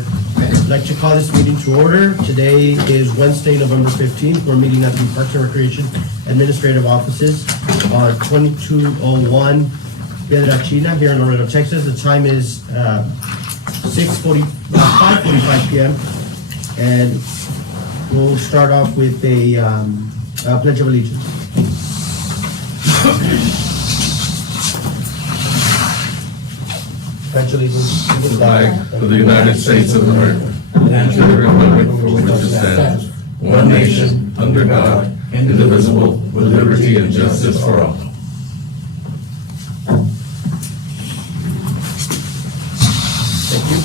I'd like to call this meeting to order. Today is Wednesday, November 15th. We're meeting at the Parks and Recreation Administrative Offices on 2201 Piedra China here in Laredo, Texas. The time is 5:45 p.m. and we'll start off with a Pledge of Allegiance. Pledge allegiance to the flag of the United States of America and to the republic for which it stands, one nation, under God, indivisible, with liberty and justice for all. Thank you.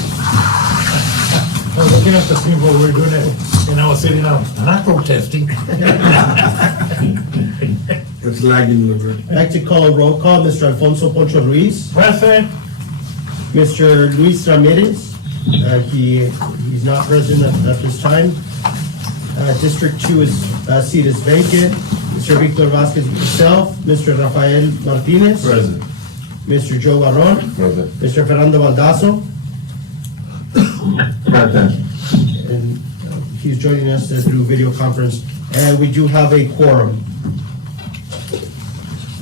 I was looking at the people who were doing it, and I was sitting down, I'm not protesting. It's lagging a little bit. I'd like to call a roll call. Mr. Alfonso Poncho Ruiz, Present. Mr. Luis Ramirez, he's not present at this time. District 2 seat is vacant. Mr. Victor Vasquez himself, Mr. Rafael Martinez, Present. Mr. Joe Barron, Present. Mr. Fernando Baldasso, Present. and he's joining us through video conference. And we do have a quorum.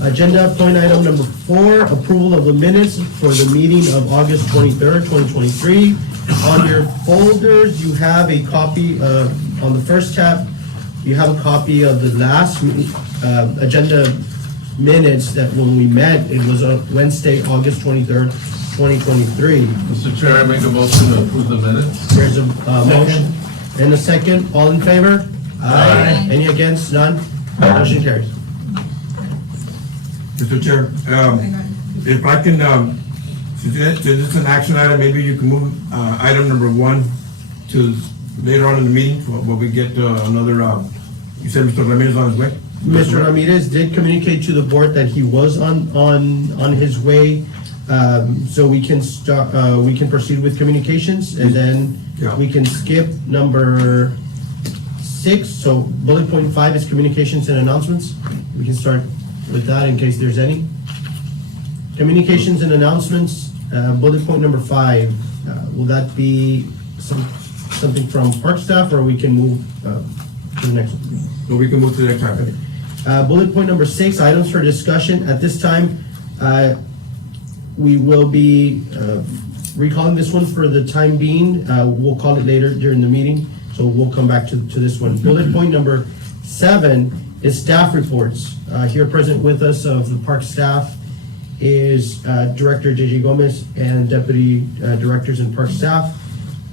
Agenda point item number 4, approval of the minutes for the meeting of August 23rd, 2023. On your folders, you have a copy on the first tab, you have a copy of the last agenda minutes that when we met, it was on Wednesday, August 23rd, 2023. Mr. Chair, I make a motion to approve the minutes. There's a motion and a second. All in favor? Aye. Any against? None? Motion carries. Mr. Chair, if I can, since it's an action item, maybe you can move item number 1 to later on in the meeting, when we get another, you said Mr. Ramirez on his way? Mr. Ramirez did communicate to the board that he was on his way, so we can start, we can proceed with communications, and then Yeah. we can skip number 6. So bullet point 5 is communications and announcements. We can start with that in case there's any. Communications and announcements, bullet point number 5. Will that be something from park staff, or we can move to the next one? So we can move to the next item. Bullet point number 6, items for discussion. At this time, we will be recalling this one for the time being. We'll call it later during the meeting, so we'll come back to this one. Bullet point number 7 is staff reports. Here present with us of the park staff is Director J.J. Gomez and Deputy Directors and Park Staff.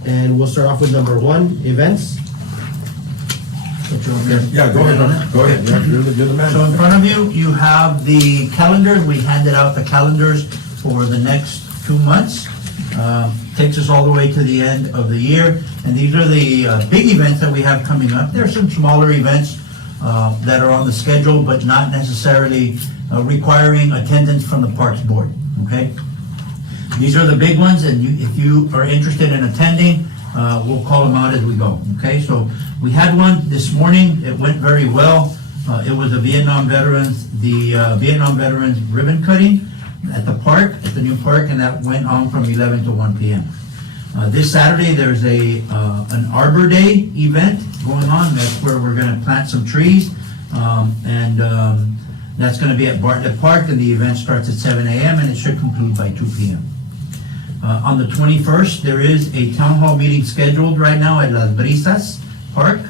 And we'll start off with number 1, events. Yeah, go ahead, go ahead. You're the man. So in front of you, you have the calendars. We handed out the calendars for the next 2 months. Takes us all the way to the end of the year. And these are the big events that we have coming up. There are some smaller events that are on the schedule, but not necessarily requiring attendance from the Parks Board, okay? These are the big ones, and if you are interested in attending, we'll call them out as we go, okay? So we had one this morning. It went very well. It was the Vietnam Veterans ribbon cutting at the park, at the new park, and that went on from 11 to 1 p.m. This Saturday, there's an Arbor Day event going on. That's where we're gonna plant some trees. That's gonna be at Bartlett Park, and the event starts at 7 a.m. and it should conclude by 2 p.m. On the 21st, there is a town hall meeting scheduled right now at Las Brisas Park.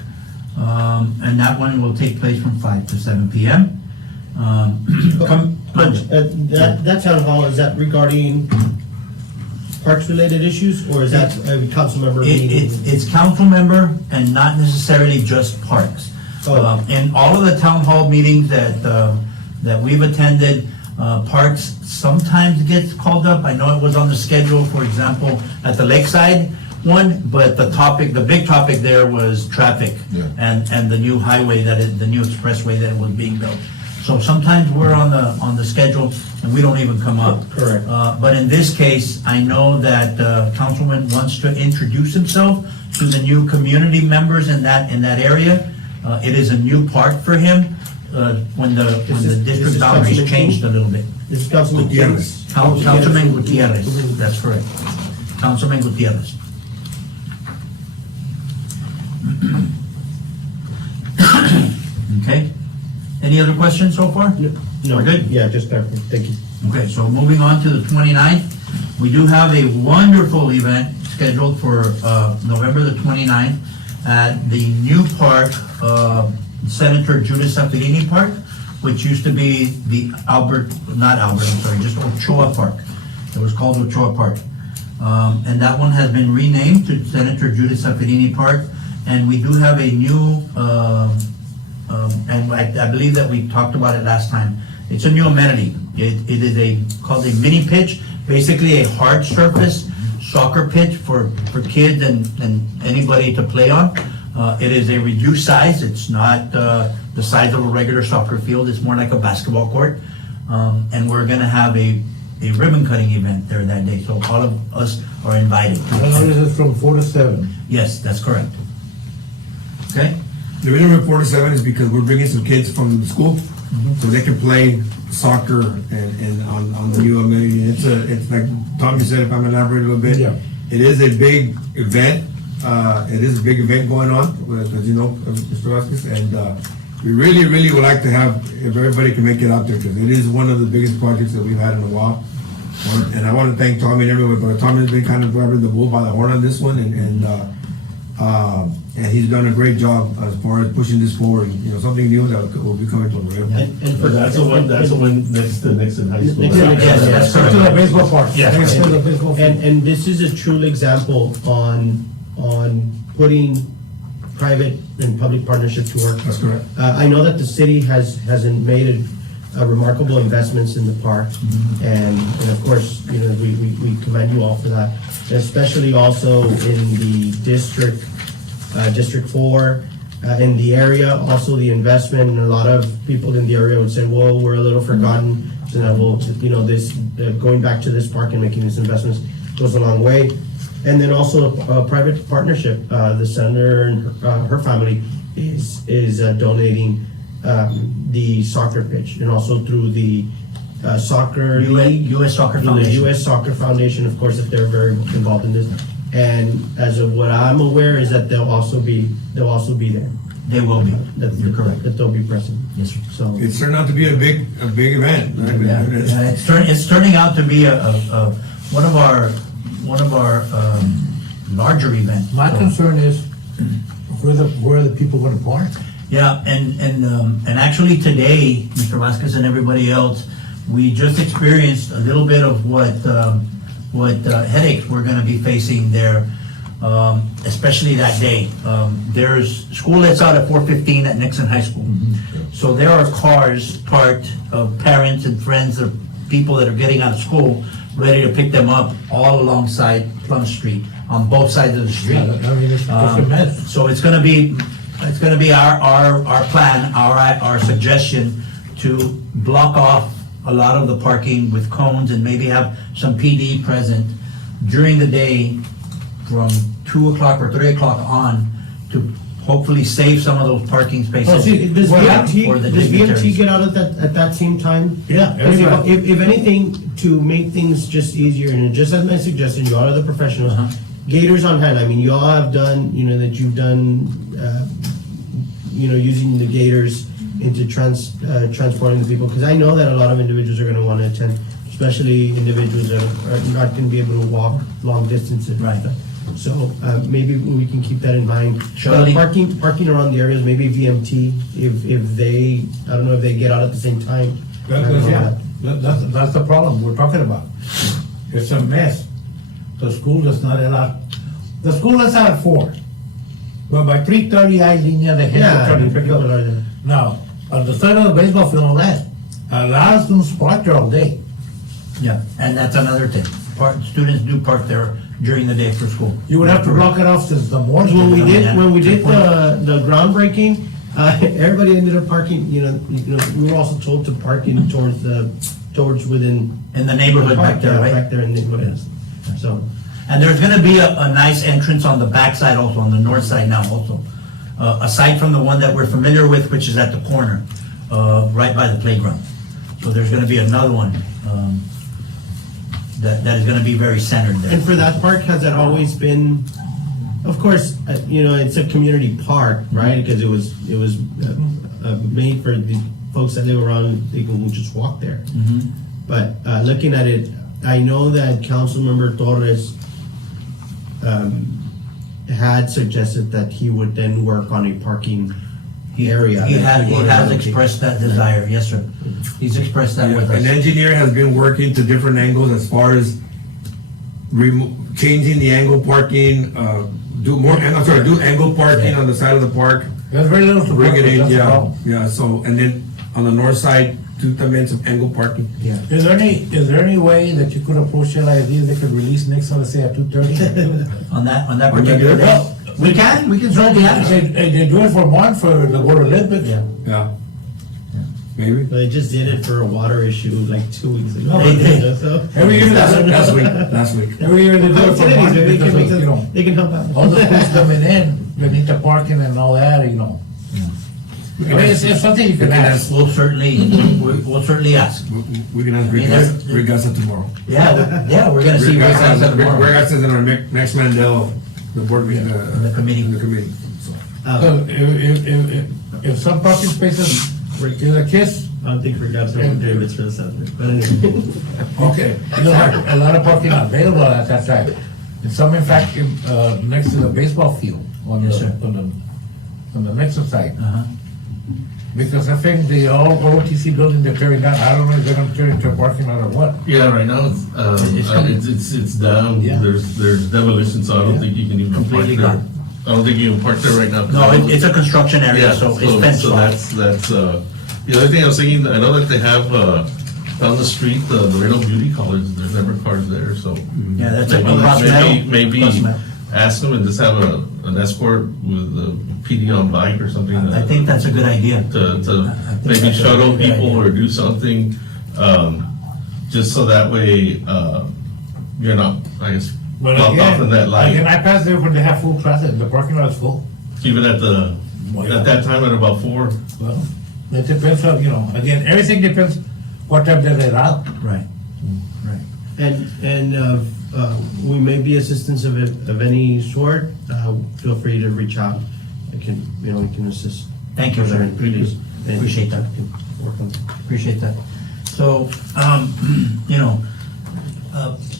And that one will take place from 5 to 7 p.m. That town hall, is that regarding parks-related issues, or is that a council member meeting? It's council member and not necessarily just parks. Oh. In all of the town hall meetings that we've attended, parks sometimes gets called up. I know it was on the schedule, for example, at the Lakeside one, but the big topic there was traffic. Yeah. And the new highway the new expressway that was being built. So sometimes we're on the schedule and we don't even come up. Correct. But in this case, I know that Councilman wants to introduce himself to the new community members in that area. It is a new park for him. When the district boundaries changed a little bit. This is Councilman Gutierrez. Councilman Gutierrez, that's correct. Councilman Gutierrez. Okay. Any other questions so far? No, We're good? Yeah, just clarifying. Thank you. Okay, so moving on to the 29th, we do have a wonderful event scheduled for November the 29th at the new park, Senator Judith Saffirini Park, which used to be the just Ochoa Park. It was called Ochoa Park. And that one has been renamed to Senator Judith Saffirini Park. And we do have a new, and I believe that we talked about it last time. It's a new amenity. It is called a mini pitch, basically a hard surface soccer pitch for kids and anybody to play on. It is a reduced size. It's not the size of a regular soccer field. It's more like a basketball court. And we're gonna have a ribbon cutting event there that day. So all of us are invited. How long is it from 4 to 7? Yes, that's correct. Okay? The reason we're 4 to 7 is because we're bringing some kids from the school, so they can play soccer and on the new amenity. It's like Tommy said, if I'm elaborating a little bit. Yeah. It is a big event. It is a big event going on, as you know, Mr. Vasquez, and we really, really would like to have, if everybody can make it out there, because it is one of the biggest projects that we've had in a while. And I want to thank Tommy and everyone, but Tommy has been kind of driving the bull by the horn on this one, and he's done a great job as far as pushing this forward. You know, something new that will be coming to the And for That's the one next to Nixon High School. Next to Nixon. Yes, that's To the correct. baseball park. Yeah. Next to the baseball field. And this is a true example on putting private and public partnership to work. That's correct. I know that the city hasn't made a remarkable investments in the park, and of course, you know, we commend you all for that. Especially also in the District 4, in the area, also the investment, and a lot of people in the area would say, well, we're a little forgotten, so that will, you know, this, going back to this park and making these investments goes a long way. And then also a private partnership, the senator and her family is donating the soccer pitch, and also through the soccer league. U.S. Soccer The Foundation. U.S. Soccer Foundation, of course, if they're very involved in this. And as of what I'm aware is that they'll also be there. They will be. That You're correct. That they'll be present. Yes, sir. So, It's turned out to be a big event. Yeah, it's turning out to be one of our larger events. My So- concern is, where are the people gonna park? Yeah, and actually today, Mr. Vasquez and everybody else, we just experienced a little bit of what headaches we're gonna be facing there, especially that day. There's, school lets out at 4:15 at Nixon High School. So there are cars parked of parents and friends of people that are getting out of school, ready to pick them up all alongside Plum Street, on both sides of the street. I mean, it's a mess. So it's gonna be our plan, our suggestion to block off a lot of the parking with cones and maybe have some PD present during the day from 2 o'clock or 3 o'clock on to hopefully save some of those parking spaces. oh, see, does for VMT, the does VMT dignitaries. get out at that same time? Yeah, Because everybody. if anything, to make things just easier, and just as my suggestion, you all are the professionals, gators on hand. I mean, you all have done, you know, that you've done, you know, using the gators into transporting the people, because I know that a lot of individuals are gonna wanna attend, especially individuals that are not gonna be able to walk long distances. Right. So, maybe we can keep that in mind. Surely. Parking around the areas, maybe VMT, if they, I don't know if they get out at the same time. I don't know Yeah, that. that's the problem we're talking about. It's a mess. The school does not allow, the school lets out at 4. But by 3:30, I linear the Yeah, head I trying mean, to pick people up. are there. Now, on the side of the baseball field, all that, allows them to park there all day. Yeah, and that's another thing. Students do park there during the day for school. You would have to block it off since the morning. When we did, Yeah. when we did the groundbreaking, everybody ended up parking, you know, we were also told to park in towards within. In the neighborhood back there, Yeah, right? Back there in the neighborhood, so. And there's gonna be a nice entrance on the back side also, on the north side now also. Aside from the one that we're familiar with, which is at the corner, right by the playground. So there's gonna be another one, that is gonna be very centered there. And for that park, has that always been Of course, you know, it's a community park, right? Because it was made for the folks that live around, they can just walk there. But looking at it, I know that Councilmember Torres had suggested that he would then work on a parking area. He that has wanted to locate. expressed that desire, yes, sir. He's expressed that with An us. engineer has been working to different angles as far as changing the angle parking, do angle parking on the side of the park, There's very little to bring it in, that's the yeah, problem. yeah, so, and then on the north side, do some angle parking. Is there any way that you could approach LID, they could release Nixon, let's say at 2:30? On that On particular that- day. We can certainly ask. They do it for one, for the World Olympics. Yeah. Yeah. Maybe. They just did it for a water issue like 2 weeks ago. No, they did. So- Every year, Last week. every year they do it for one, Opportunities, maybe because, you know, they can help out. all the schools coming in, they need the parking and all that, you know. I mean, it's something you can ask. We'll certainly ask. We can ask mean, Rick Gassa tomorrow. Yeah, we're gonna see Rick what's Gassa tomorrow. is in our next Mandel, the board meeting, The committee. The committee, so. So if some parking spaces, is a kiss, I don't think regards to David's for the subject, but anyway. okay, you'll have a lot of parking available at that side. And some, in fact, next to the baseball field, on Yes, sir. on the Nixon side. Uh-huh. Because I think the old OTC building they're tearing down, I don't know if they're gonna turn it into a parking lot or what. Yeah, right now, It's coming. it's down, Yeah. there's demolition, so I don't think you can even park Completely there. gone. I don't think you can park there right now. No, it's a construction area, Yeah, so it's fenced so off. that's, the other thing I was thinking, I know that they have, down the street, the Laredo Beauty College, there's never cars there, so. Yeah, that's a Maybe- cross metal. Maybe Cross metal. ask them and just have an escort with a PD on bike or something. I think that's a good idea. To I think maybe that's a shuttle good people idea. or do something, just so that way, you're not, I guess, But blocked off in that again, light. I pass there when they have full traffic, the parking lot is full. Even at that time at about 4. Well, it depends on, you know, again, everything depends what time they let out. Right. And we may be assistance of any sort, feel free to reach out. I can, you know, we can assist. Thank you, sir. Appreciate that. Work on that. Appreciate that. So, you know,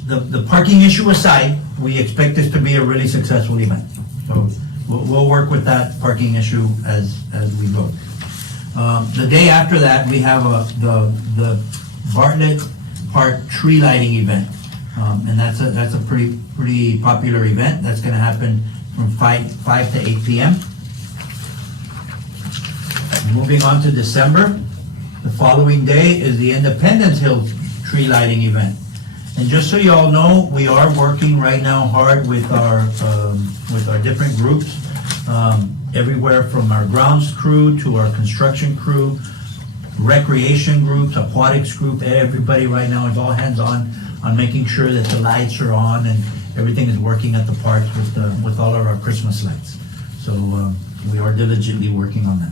the parking issue aside, we expect this to be a really successful event. So we'll work with that parking issue as we go. The day after that, we have the Bartlett Park tree lighting event. And that's a pretty popular event. That's gonna happen from 5 to 8 p.m. Moving on to December, the following day is the Independence Hill tree lighting event. And just so you all know, we are working right now hard with our different groups, everywhere from our grounds crew to our construction crew, recreation groups, aquatics group, everybody right now is all hands on making sure that the lights are on and everything is working at the parks with all of our Christmas lights. So we are diligently working on that.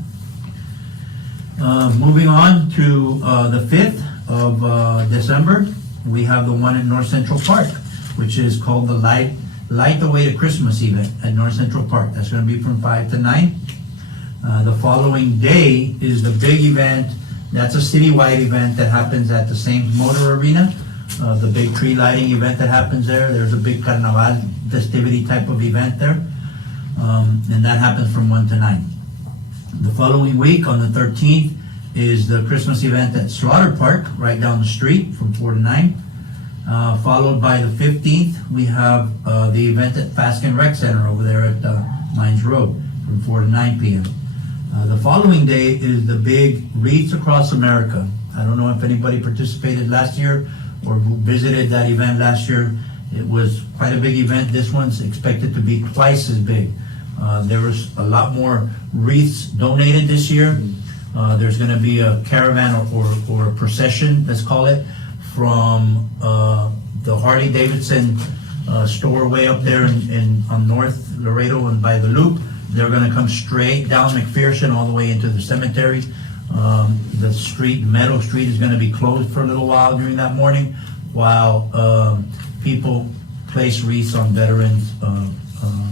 Moving on to the 5th of December, we have the one in North Central Park, which is called the Light the Way to Christmas event at North Central Park. That's gonna be from 5 to 9. The following day is the big event. That's a citywide event that happens at the same motor arena. The big tree lighting event that happens there. There's a big carnival festivity type of event there. And that happens from 1 to 9. The following week, on the 13th, is the Christmas event at Slaughter Park, right down the street from 4 to 9. Followed by the 15th, we have the event at Faskin Rec Center over there at Mines Road from 4 to 9 p.m. The following day is the big Wreaths Across America. I don't know if anybody participated last year or who visited that event last year. It was quite a big event. This one's expected to be twice as big. There was a lot more wreaths donated this year. There's gonna be a caravan or a procession, let's call it, from the Harley Davidson store way up there on North Laredo and by the Loop. They're gonna come straight down McPherson all the way into the cemetery. The street, Meadow Street, is gonna be closed for a little while during that morning while people place wreaths on veterans'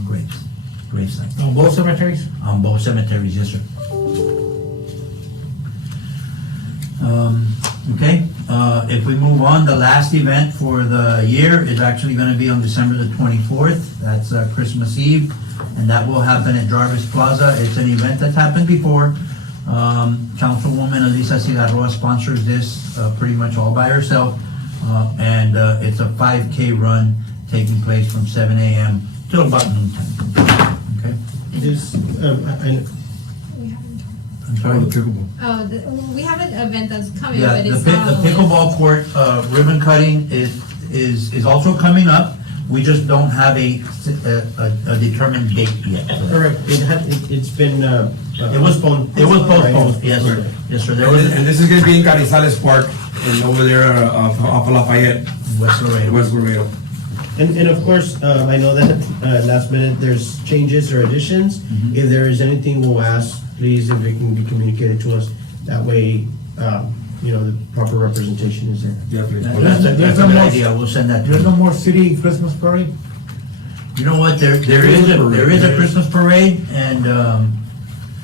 graves. gravesite. On both cemeteries? On both cemeteries, yes, sir. Okay, if we move on, the last event for the year is actually gonna be on December the 24th. That's Christmas Eve, and that will happen at Jarvis Plaza. It's an event that's happened before. Councilwoman Elisa Cigarroa sponsors this pretty much all by herself. And it's a 5K run taking place from 7 a.m. till about noon time. Okay? This, We haven't. I'm sorry. We have an event that's coming, Yeah, but the it's not. the on the list. pickleball court ribbon cutting is also coming up. We just don't have a determined date yet. correct, it's been, It was postponed, yes, sir. Yes, sir. There was And this is gonna be in Carizales Park, and over there, off of Lafayette, West Laredo. West Laredo. And of course, I know that last minute there's changes or additions. If there is anything, we'll ask, please, if it can be communicated to us. That way, the proper representation is there. Definitely. That's a There's good no more- idea. We'll send that to There's you. no more city Christmas parade? You know what, there is a Christmas parade, and,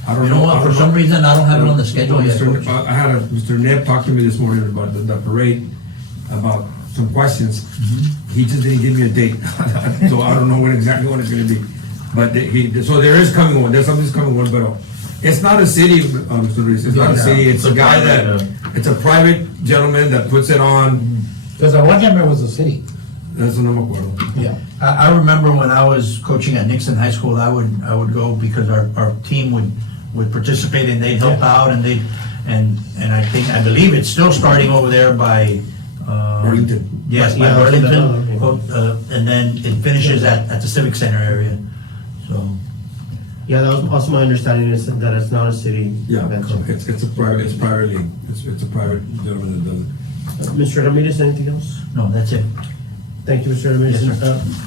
I don't you know what, for some reason, I don't have it on the schedule yet. Mr. I had Mr. Neb talk to me this morning about the parade, about some questions. He just didn't give me a date, so I don't know exactly when it's gonna be. But so there is coming one, there's something's coming one, but it's not a city, Mr. Ruiz, it's not a city, it's a guy that, it's a private gentleman that puts it on, Because the one time it was a city. that's no me acuerdo. Yeah. I remember when I was coaching at Nixon High School, I would go because our team would participate and they'd help out and and I believe it's still starting over there by, Burlington. yes, by Yeah, Burlington, yeah. and then it finishes at the Civic Center area, so. Yeah, that was also my understanding is that it's not a city Yeah, event. it's a private, it's privately, it's a private gentleman that does it. Mr. Ramirez, anything else? No, that's it. Thank you, Mr. Ramirez. Yes,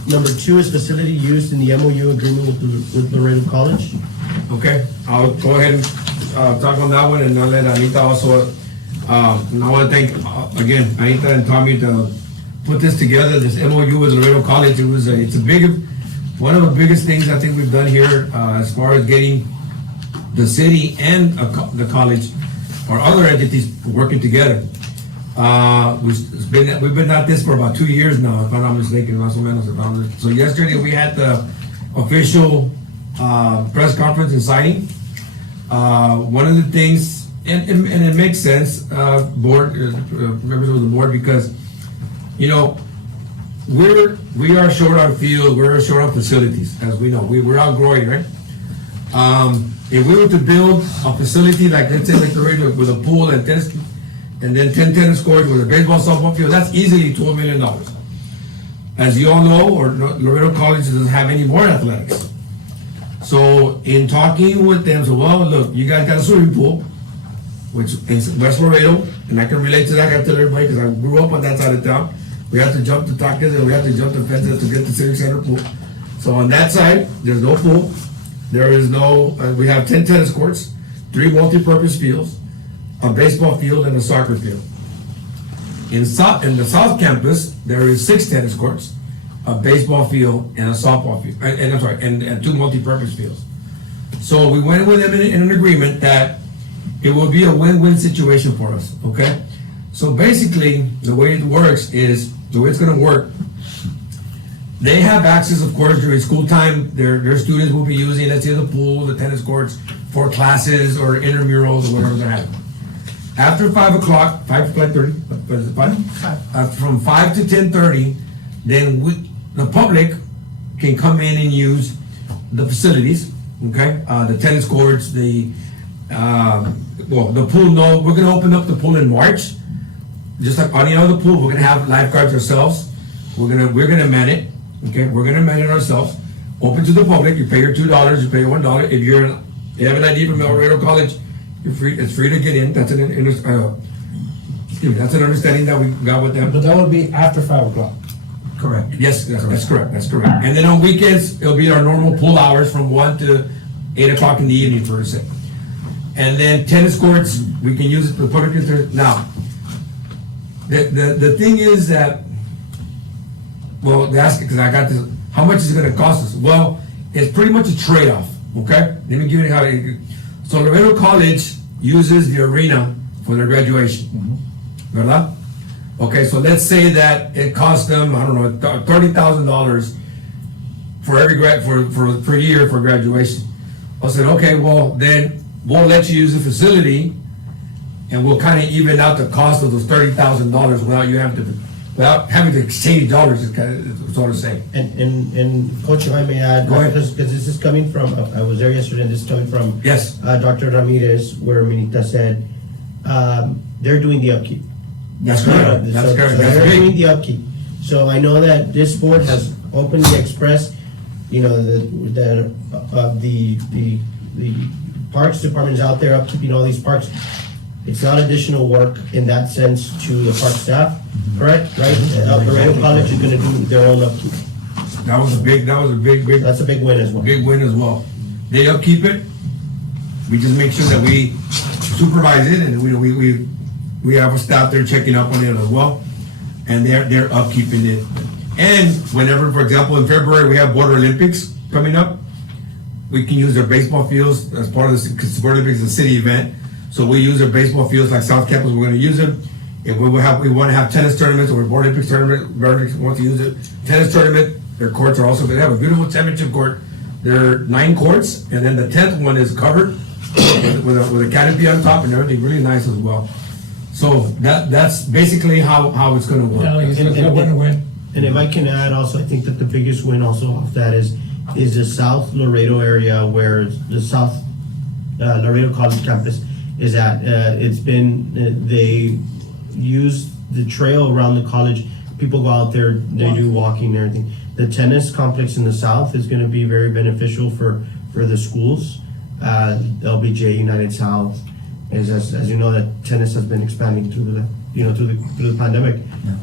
Number 2 is facility used in the MOU agreement with Laredo College. Okay, I'll go ahead and talk on that one, and I'll let Anita also, and I want to thank, again, Anita and Tommy to put this together, this MOU with Laredo College. It's a big, one of the biggest things I think we've done here, as far as getting the city and the college or other entities working together. We've been at this for about 2 years now, if I'm not mistaken, más o menos. So yesterday, we had the official press conference and signing. One of the things, and it makes sense, board, members of the board, because, we are short on field, we're short on facilities, as we know. We're outgrowing, right? If we were to build a facility like, let's say, like the radio with a pool and tennis, and then 10 tennis courts with a baseball, softball field, that's easily $12 million. As you all know, Laredo College doesn't have any more athletics. So in talking with them, so well, look, you guys got a swimming pool, which in West Laredo, and I can relate to that, I can tell everybody, because I grew up on that side of town. We have to jump the tacos and we have to jump the fences to get the Civic Center pool. So on that side, there's no pool. There is no, we have 10 tennis courts, 3 multi-purpose fields, a baseball field and a soccer field. In the South Campus, there is 6 tennis courts, a baseball field and a softball field, and 2 multi-purpose fields. So we went with them in an agreement that it will be a win-win situation for us, okay? So basically, the way it works is, the way it's gonna work, they have access, of course, during school time, their students will be using, let's say, the pool, the tennis courts, for classes or intramurals or whatever they're having. After 5 o'clock, 5:30, what is it, 5? From 5 to 10:30, then the public can come in and use the facilities, okay? The tennis courts, the pool, no, we're gonna open up the pool in March. Just like any other pool, we're gonna have lifeguards ourselves. We're gonna man it, okay? We're gonna man it ourselves. Open to the public, you pay your $2, you pay your $1. If you have an ID from El Laredo College, it's free to get in. That's an understanding that we got with them. But that would be after 5 o'clock. Correct. Yes, that's correct, that's correct. And then on weekends, it'll be our normal pool hours from 1 to 8 o'clock in the evening, for instance. And then tennis courts, we can use it for the public. Now, the thing is that, well, they ask, because I got this, how much is it gonna cost us? Well, it's pretty much a trade-off, okay? Let me give you how it, so Laredo College uses the arena for their graduation, ¿verdad? Okay, so let's say that it costs them, I don't know, $30,000 for every for per year for graduation. I said, okay, well, then we'll let you use the facility and we'll kind of even out the cost of those $30,000 without having to exchange dollars, is kind of sort of saying. And Coach, if I may add, Go ahead. because this is coming from, I was there yesterday, and this is coming from Yes. Dr. Ramirez, where Minita said, they're doing the upkeep. That's correct. That's So correct. they're That's doing big. the upkeep. So I know that this board has openly expressed, you know, the Parks Department is out there upkeeping all these parks. It's not additional work in that sense to the park staff, correct, right? Laredo College is gonna do their own upkeep. That was a big, That's a big win as well. big win as well. They upkeep it. We just make sure that we supervise it, and we have a staff there checking up on it as well, and they're upkeeping it. And whenever, for example, in February we have Border Olympics coming up, we can use their baseball fields as part of the, because Border Olympics is a city event, so we use their baseball fields like South Campus. We're going to use them. If we want to have tennis tournaments or Border Olympics tournament, Border Olympics wants to use it. Tennis tournament, their courts are also going to have a beautiful championship court. There are 9 courts, and then the 10th one is covered with a canopy on top and everything, really nice as well. So that's basically how it's going to work. Yeah, like you said, it's a win-win. And if I can add also, I think that the biggest win also off that is the South Laredo area where the South Laredo College campus is at. It's been, they use the trail around the college. People go out there, they do walking and everything. The tennis complex in the south is gonna be very beneficial for the schools. LBJ United South, as you know, that tennis has been expanding through the pandemic.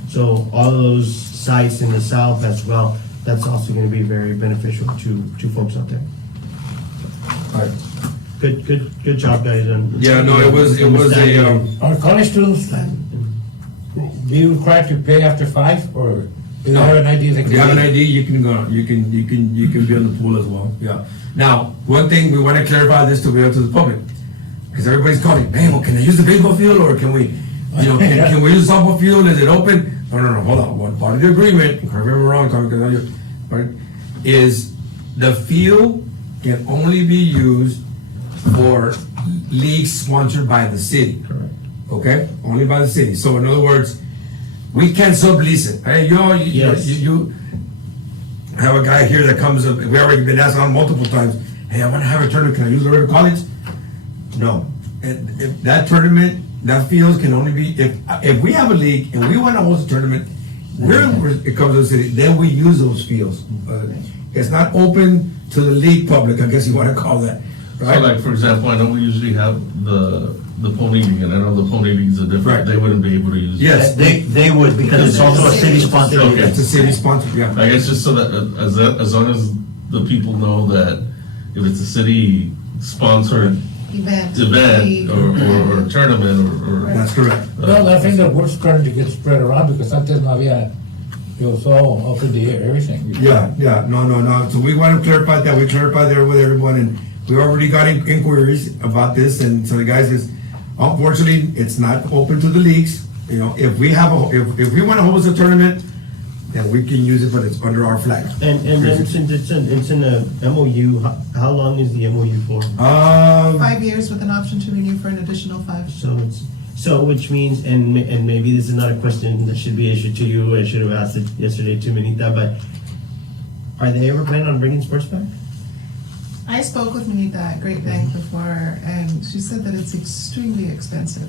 So all of those sites in the south as well, that's also gonna be very beneficial to folks out there. Right. Good job, guys. Yeah, no, it was a, Are college students, be required to pay after 5, or do you have an idea? if you have an ID, you can go, you can be on the pool as well, yeah. Now, one thing, we want to clarify this to the public, because everybody's calling, hey, well, can I use the baseball field, or can we, can we use the softball field, is it open? No, hold on, one part of the agreement, correct me if I'm wrong, Tommy, because I know right, is the field can only be used for leagues sponsored by the city. Correct. Okay, only by the city. So in other words, we can't sublease it. Hey, Yes. you have a guy here that comes up, we already been asked on multiple times, hey, I want to have a tournament, can I use Laredo College? No. If that tournament, that field can only be, if we have a league and we want to host a tournament, it comes to the city, then we use those fields. It's not open to the league public, I guess you want to call that, So right? like, for example, I know we usually have the pony league, and I know the pony leagues are Right. different, they wouldn't be able to use it. Yes, They would, because it's also a city sponsored Okay. event. it's a city sponsor, yeah. I guess just so that, as long as the people know that if it's a city sponsored event or tournament or. That's correct. Well, I think the word's starting to get spread around, because antes no había, it was all up in the air, everything. Yeah, no. So we want to clarify that. We clarified there with everyone, and we already got inquiries about this. And so the guys is, unfortunately, it's not open to the leagues. You know, if we want to host a tournament, then we can use it, but it's under our flag. And then since it's in a MOU, how long is the MOU for? 5 years with an option to renew for an additional 5. Which means, and maybe this is not a question that should be issued to you, I should have asked it yesterday to Minita, but are they ever planning on bringing sports back? I spoke with Minita at great length before, and she said that it's extremely expensive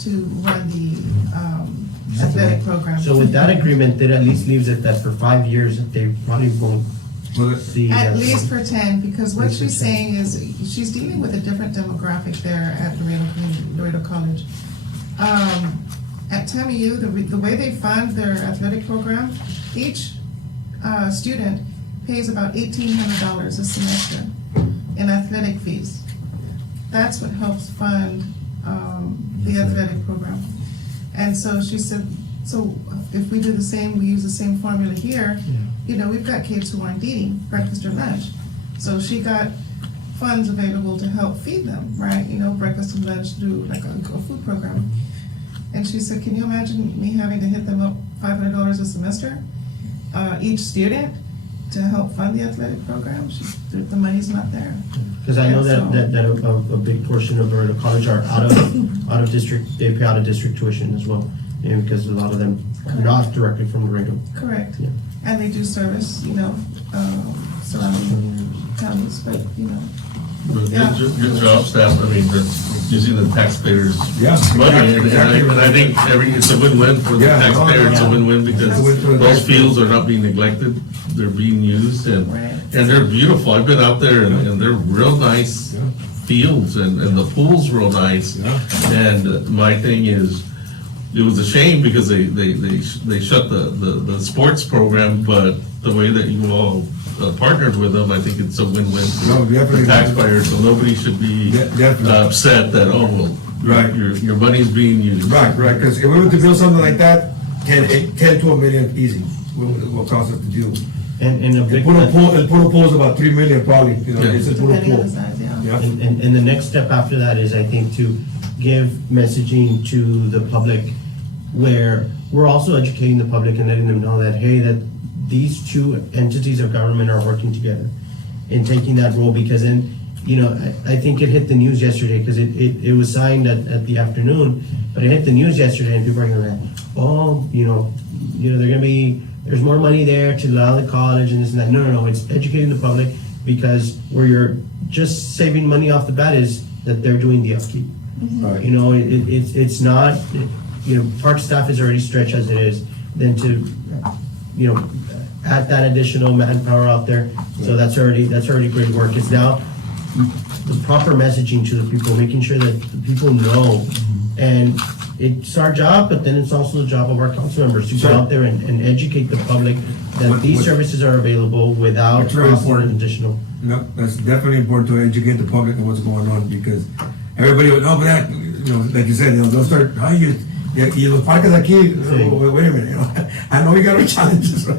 to run the athletic program. So with that agreement, that at least leaves it that for 5 years, that they probably won't see. At least for 10, because what At least for she's 10. saying is, she's dealing with a different demographic there at Laredo College. At TAMU, the way they fund their athletic program, each student pays about $1,800 a semester in athletic fees. That's what helps fund the athletic program. And so she said, so if we do the same, we use the same formula here, you know, we've got kids who aren't eating breakfast or lunch. So she got funds available to help feed them, right? You know, breakfast and lunch, do like a food program. And she said, can you imagine me having to hit them up $500 a semester, each student, to help fund the athletic program? The money's not there. Because I know And so- that a big portion of Laredo College are out of district, they pay out of district tuition as well. And because a lot of them are not directly from Laredo. Correct. Yeah. And they do service, you know, surrounding counties, but, you know. But Yeah. Good job, staff. I mean, that's using the taxpayers' Yeah, money, exactly. and I think it's a win-win for the Yeah, taxpayer. It's a yeah. win-win because It's a win for the those taxpayer. fields are not being neglected. They're being used and Right. they're beautiful. I've been out there and they're real nice Yeah. fields and the pool's real nice. Yeah. And my thing is, it was a shame because they shut the sports program, but the way that you all partnered with them, I think it's a win-win No, for definitely. the taxpayers, so nobody should be Definitely. upset that, oh, well, Right. your money's being used. Right, because if we were to build something like that, 10 to $1 million easy, will cost us to do. And a El big, puro pool is about 3 million probably, you know, Yeah. it's a puro Depending on pool. the size, yeah. Yeah. and the next step after that is, I think, to give messaging to the public where we're also educating the public and letting them know that, hey, that these two entities of government are working together in taking that role, because then, you know, I think it hit the news yesterday, because it was signed at the afternoon, but it hit the news yesterday and people are going, oh, they're gonna be, there's more money there to allow the college and this and that. No, it's educating the public, because where you're just saving money off the bat is that they're doing the upkeep. Right. You know, it's not, park staff is already stretched as it is, then to, add that additional manpower out there, so that's already great work. It's now the proper messaging to the people, making sure that the people know. And it's our job, but then it's also the job of our council members to go Sure. out there and educate the public that What- these what- services are available without That's very costing an important. additional. No, that's definitely important to educate the public on what's going on, because everybody would, no, but that, like you said, they'll start, y los parques aquí, wait a minute, I know we got our challenges, right,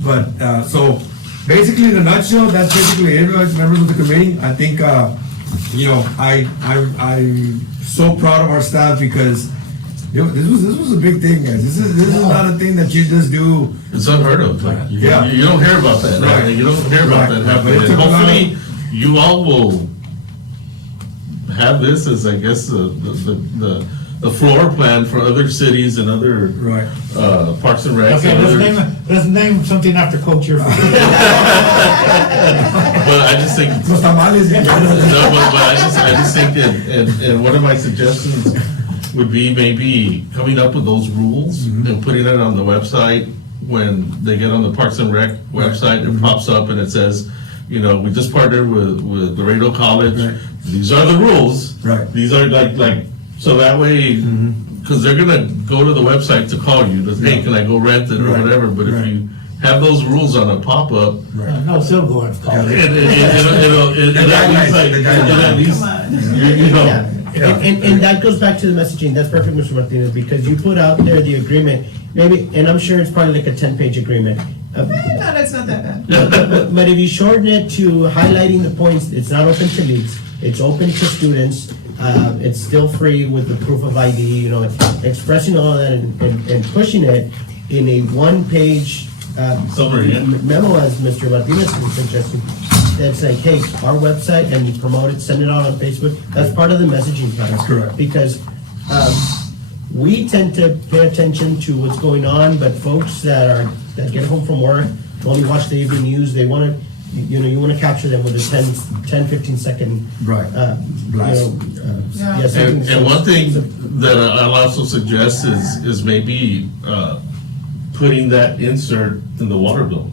but, so, basically, in a nutshell, that's basically it, members of the committee. I think, I'm so proud of our staff, because this was a big thing, guys. This is not a thing that you just do. It's unheard of, like, Yeah. you don't hear about that, Right. you don't hear about Right. that happening. But it And took a lot of- hopefully, you all will have this as, I guess, the floor plan for other cities and other, Right. Parks and Recs. Okay, and other- let's name something after Coach here. But I just think, Los tamales. no, but I just think, and one of my suggestions would be maybe coming up with those rules and putting it on the website. When they get on the Parks and Rec website, it pops up and it says, we just partnered with Laredo College. Right. These are the rules. Right. These are like, so that way, because they're gonna go to the website to call you, to, hey, can I go rent it or Right. whatever, but if Right. you have those rules on a pop-up, No, still going to college. it'll at least, Yeah. And that goes back to the messaging. That's perfect, Mr. Martinez, because you put out there the agreement, maybe, and I'm sure it's probably like a 10-page agreement. No, that's not that bad. But if you shorten it to highlighting the points, it's not open to leagues, it's open to students, it's still free with the proof of ID, expressing all that and pushing it in a one-page Summary, yeah. memo, as Mr. Martinez was suggesting. That's like, hey, our website, and you promote it, send it out on Facebook. That's part of the messaging plan. That's correct. Because we tend to pay attention to what's going on, but folks that get home from work, only watch the evening news, they want to, you want to capture them with a 10, 15 second. Right. Blast. Yeah. Yeah, something- And one thing that I'll also suggest is maybe putting that insert in the water bill.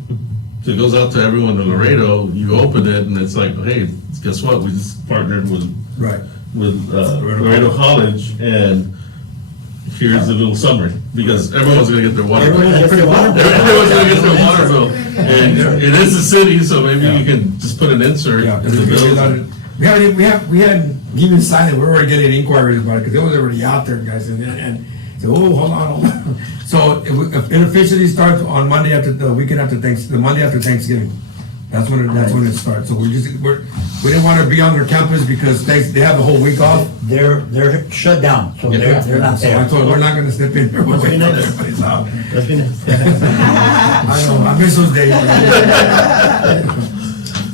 So it goes out to everyone in Laredo, you open it and it's like, hey, guess what, we just partnered with Right. Laredo College, and here's a little summary, because everyone's gonna get their water bill. Everyone gets their water bill. Everyone's gonna get their water bill, and it is a city, so maybe you can just put an insert Yeah, in the bill. we had even signed it, we were already getting inquiries about it, because it was already out there, guys, and so, hold on. So it officially starts on Monday after the weekend after the Monday after Thanksgiving. That's when it starts. So we didn't want to be on their campus because they have the whole week off. They're shut down, so they're not So I there. told we're not going to step in. We're waiting till everybody's out. That's been, I know, I miss those days.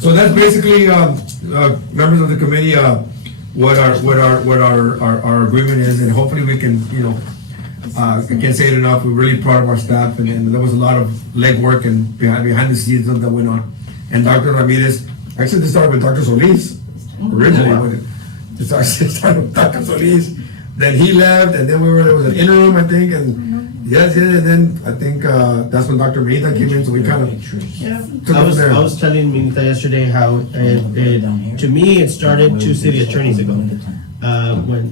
So that's basically, members of the committee, what our agreement is, and hopefully we can, I can't say it enough, we're really proud of our staff, and there was a lot of legwork and behind the scenes that went on. And Dr. Ramirez, actually this started with Dr. Solis, originally, but it started with Dr. Solis, then he left, and then there was an interim, I think, and yes, and then I think, that's when Dr. Benita came in, so we kind of took I it was there. telling Minita yesterday how to me, it started 2 city attorneys ago.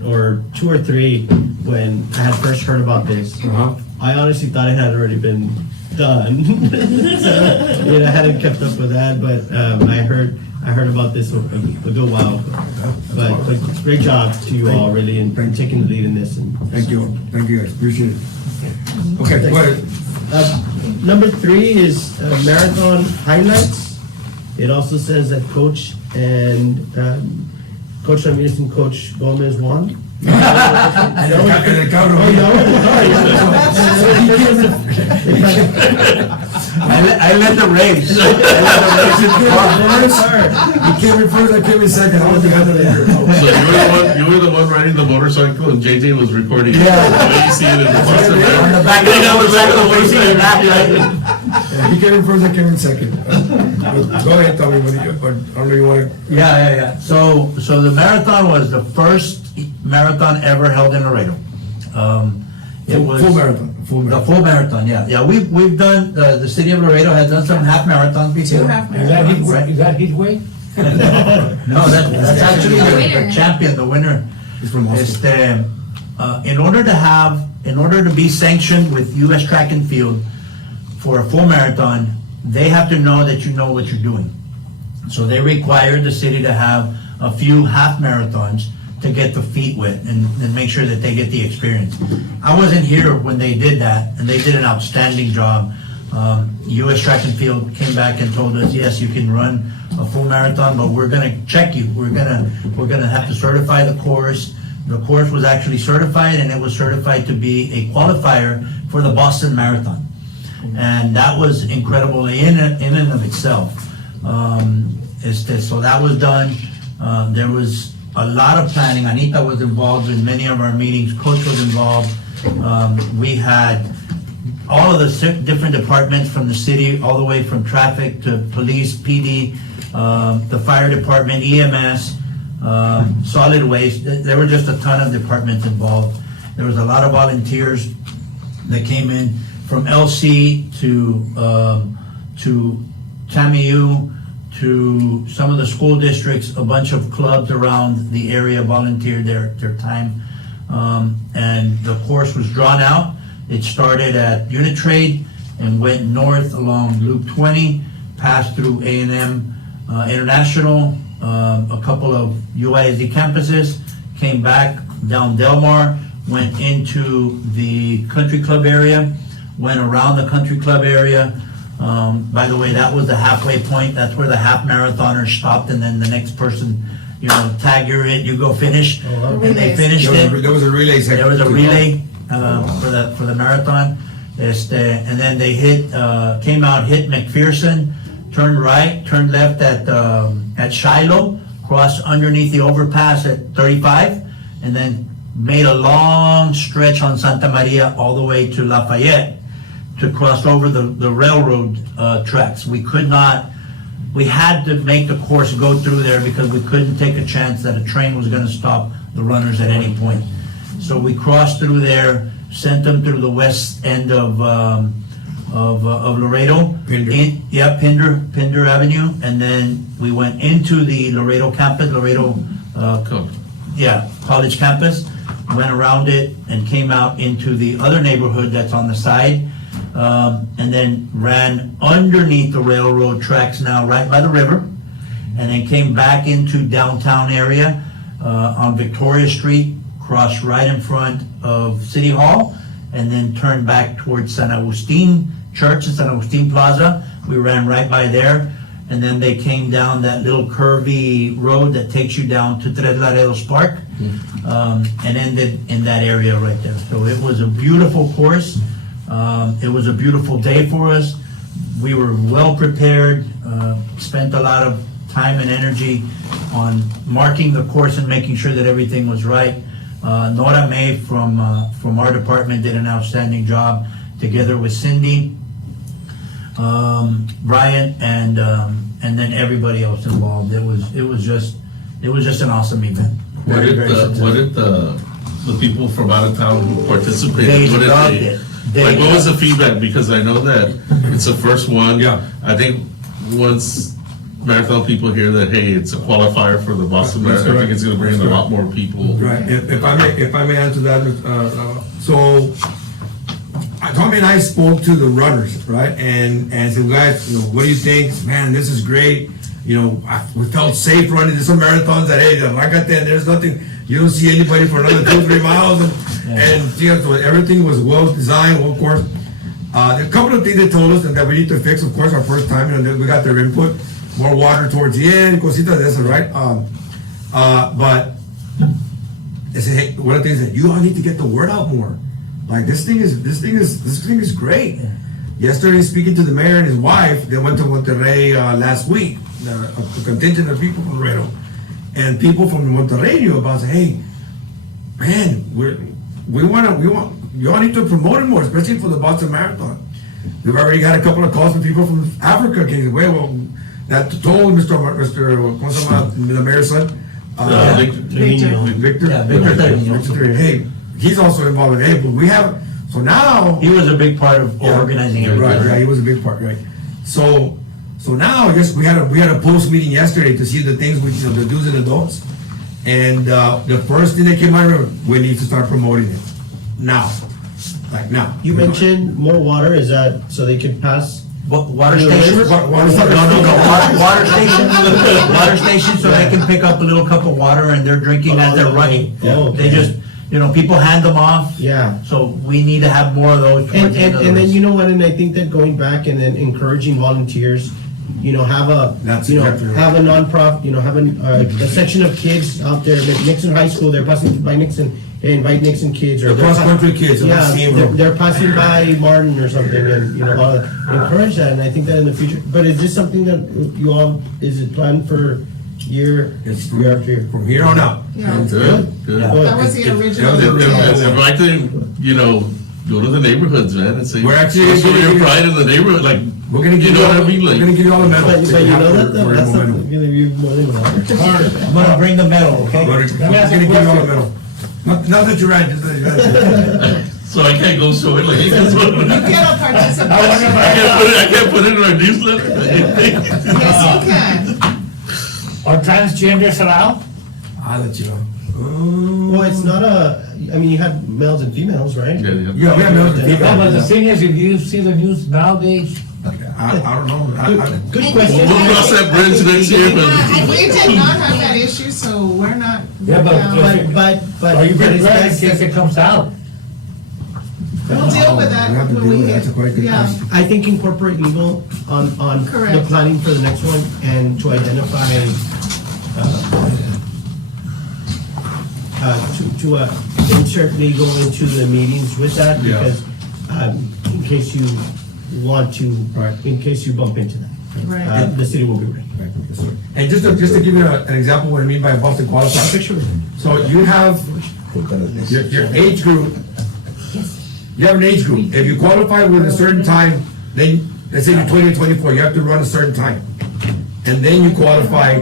Or 2 or 3, when I had first heard about this. Uh-huh. I honestly thought it had already been done. So, I hadn't kept up with that, but I heard about this a good while ago. But great job to you all, really, in taking the lead in this. And Thank you guys, appreciate it. Okay, go ahead. Number 3 is marathon highlights. It also says that Coach and Coach Ramirez and Coach Gomez won. And the counter- I led the race. He came in first, I came in second, I was the other leader. So you were the one riding the motorcycle and JJ was recording. Yeah. The way you see it in the Boston On Red. the back of the motorcycle, facing the back, He came in first, I came in second. Go ahead, tell me what you, or I don't know, you want to. Yeah. So the marathon was the first marathon ever held in Laredo. It was Full marathon. the full marathon. Yeah. We've done the city of Laredo has done some half marathons before. 2 half Is that his, marathons. is that his way? No, that's actually winner. the champion, the winner. He's from Austin. In order to be sanctioned with U.S. Track and Field for a full marathon, they have to know that you know what you're doing. So they required the city to have a few half marathons to get the feet wet and make sure that they get the experience. I wasn't here when they did that, and they did an outstanding job. U.S. Track and Field came back and told us, yes, you can run a full marathon, but we're gonna check you. We're gonna have to certify the course. The course was actually certified, and it was certified to be a qualifier for the Boston Marathon. And that was incredible in and of itself. So that was done. There was a lot of planning. Anita was involved in many of our meetings. Coach was involved. We had all of the different departments from the city, all the way from traffic to police, PD, the fire department, EMS, solid waste. There were just a ton of departments involved. There was a lot of volunteers that came in from LC to TAMIU, to some of the school districts. A bunch of clubs around the area volunteered their time. And the course was drawn out. It started at Unitrade and went north along Loop 20, passed through A&M International, a couple of UISD campuses, came back down Delmar, went into the country club area, went around the country club area. By the way, that was the halfway point. That's where the half marathoner stopped, and then the next person, tag you're it, you go finish. And they finished it. There was a relay section. There was a relay for the marathon. And then they came out, hit McPherson, turned right, turned left at Shiloh, crossed underneath the overpass at 35, and then made a long stretch on Santa Maria all the way to Lafayette to cross over the railroad tracks. We had to make the course go through there because we couldn't take a chance that a train was gonna stop the runners at any point. So we crossed through there, sent them through the west end of Laredo. Pinder. Pinder Avenue, and then we went into the Laredo campus, college campus, went around it and came out into the other neighborhood that's on the side, and then ran underneath the railroad tracks now right by the river, and then came back into downtown area on Victoria Street, crossed right in front of City Hall, and then turned back towards San Agustin Church and San Agustin Plaza. We ran right by there, and then they came down that little curvy road that takes you down to Tres Laredos Park, and ended in that area right there. So it was a beautiful course. It was a beautiful day for us. We were well prepared, spent a lot of time and energy on marking the course and making sure that everything was right. Nora May from our department did an outstanding job, together with Cindy, Brian, and then everybody else involved. It was just an awesome event. What Very, did very the, successful. what did the people from out of town who participated, They what did loved they? it. They Like, what was the loved feedback? Because I know that it's the first one. Yeah. I think once marathon people hear that, hey, it's a qualifier for the Boston That's Marathon, I think correct. it's gonna bring in a That's lot more people. Right, if I may answer that, so, Tommy and I spoke to the runners, right, and said, guys, you know, what do you think? Man, this is great, you know, we felt safe running. There's some marathons that, hey, like I said, there's nothing, you don't see anybody for another 2-3 miles, and you know, so everything was well designed, well, of course. A couple of things they told us that we need to fix, of course, our first time, and then we got their input, more water towards the end, cositas de esas, right? But they said, hey, one of the things that you all need to get the word out more. Like this thing is great. Yesterday, speaking to the mayor and his wife, they went to Monterrey last week. A contingent of people from Laredo, and people from Monterrey knew about. Say, hey, man, we want you all need to promote it more, especially for the Boston Marathon. We've already got a couple of calls from people from Africa. Well, that told Mr. ¿Cómo se llama? The mayor's son. Victor. Yeah, Victor. Victor. Hey, he's also involved in it. But we have, so now. He was a big part of organizing everything. Right, he was a big part, right. So now, I guess we had a post meeting yesterday to see the things with, you know, the do's and the don'ts. And the first thing that came out of it, we need to start promoting it. Now. Like now. You mentioned more water, is that so they can pass? Water stations? Water Water stations, so they can pick up a little cup of water and they're drinking as they're running. Oh, They okay. just, you know, people hand them off. Yeah. So we need to have more of those. And towards the end of the then, race. you know what, and I think that going back and then encouraging volunteers, you know, have a, That's you know, exactly right. have a nonprofit, you know, have a section of kids out there, like Nixon High School, they're passing by Nixon, they invite Nixon kids or. The cross-country kids, and Yeah, we see them. they're passing by Martin or something, and, you know, encourage that, and I think that in the future, but is this something that you all, is it planned for year after year? From here on out. Yeah, Good, good. Yeah. that was the original And intent. I'd like to, you know, go to the neighborhoods, man, and say, We're actually show gonna your give- pride in the neighborhood, like, We're gonna give you you know all, what I mean, we're like. gonna give you all a medal. But you know that, For your that's not momentum. gonna be more than one. I'm gonna bring the medal, okay? We're gonna give you all a medal. Not that you're right, just that you're right. So I can't go show it like, hey, this one. You cannot participate. I can't put it in our newsletter. Yes, you can. Are transgenders allowed? I'll let you know. Well, it's not I mean, you have males and females, right? Yeah, yeah. Yeah, we have medals. Yeah, but the thing is, if you see the news nowadays, I don't know. Good We'll question. cross that bridge next year, but. We did not have that issue, so we're not. Yeah, but- But are you but it's prepared in best- case it comes out? We'll deal with that We have to when deal we with that. hit. That's a quite good Yeah. question. I think incorporate legal on the Correct. planning for the next one and to identify, to insert legal into the meetings with that Yeah. because, in case you want to, Right. in case you bump into that, Right. the city will be ready. Right, yes, sir. And just to give you an example, what I mean by Boston qualified. Picture. So you have your age group. You have an age group. If you qualify with a certain time, then, let's say you're 20 or 24, you have to run a certain time. And then you qualify.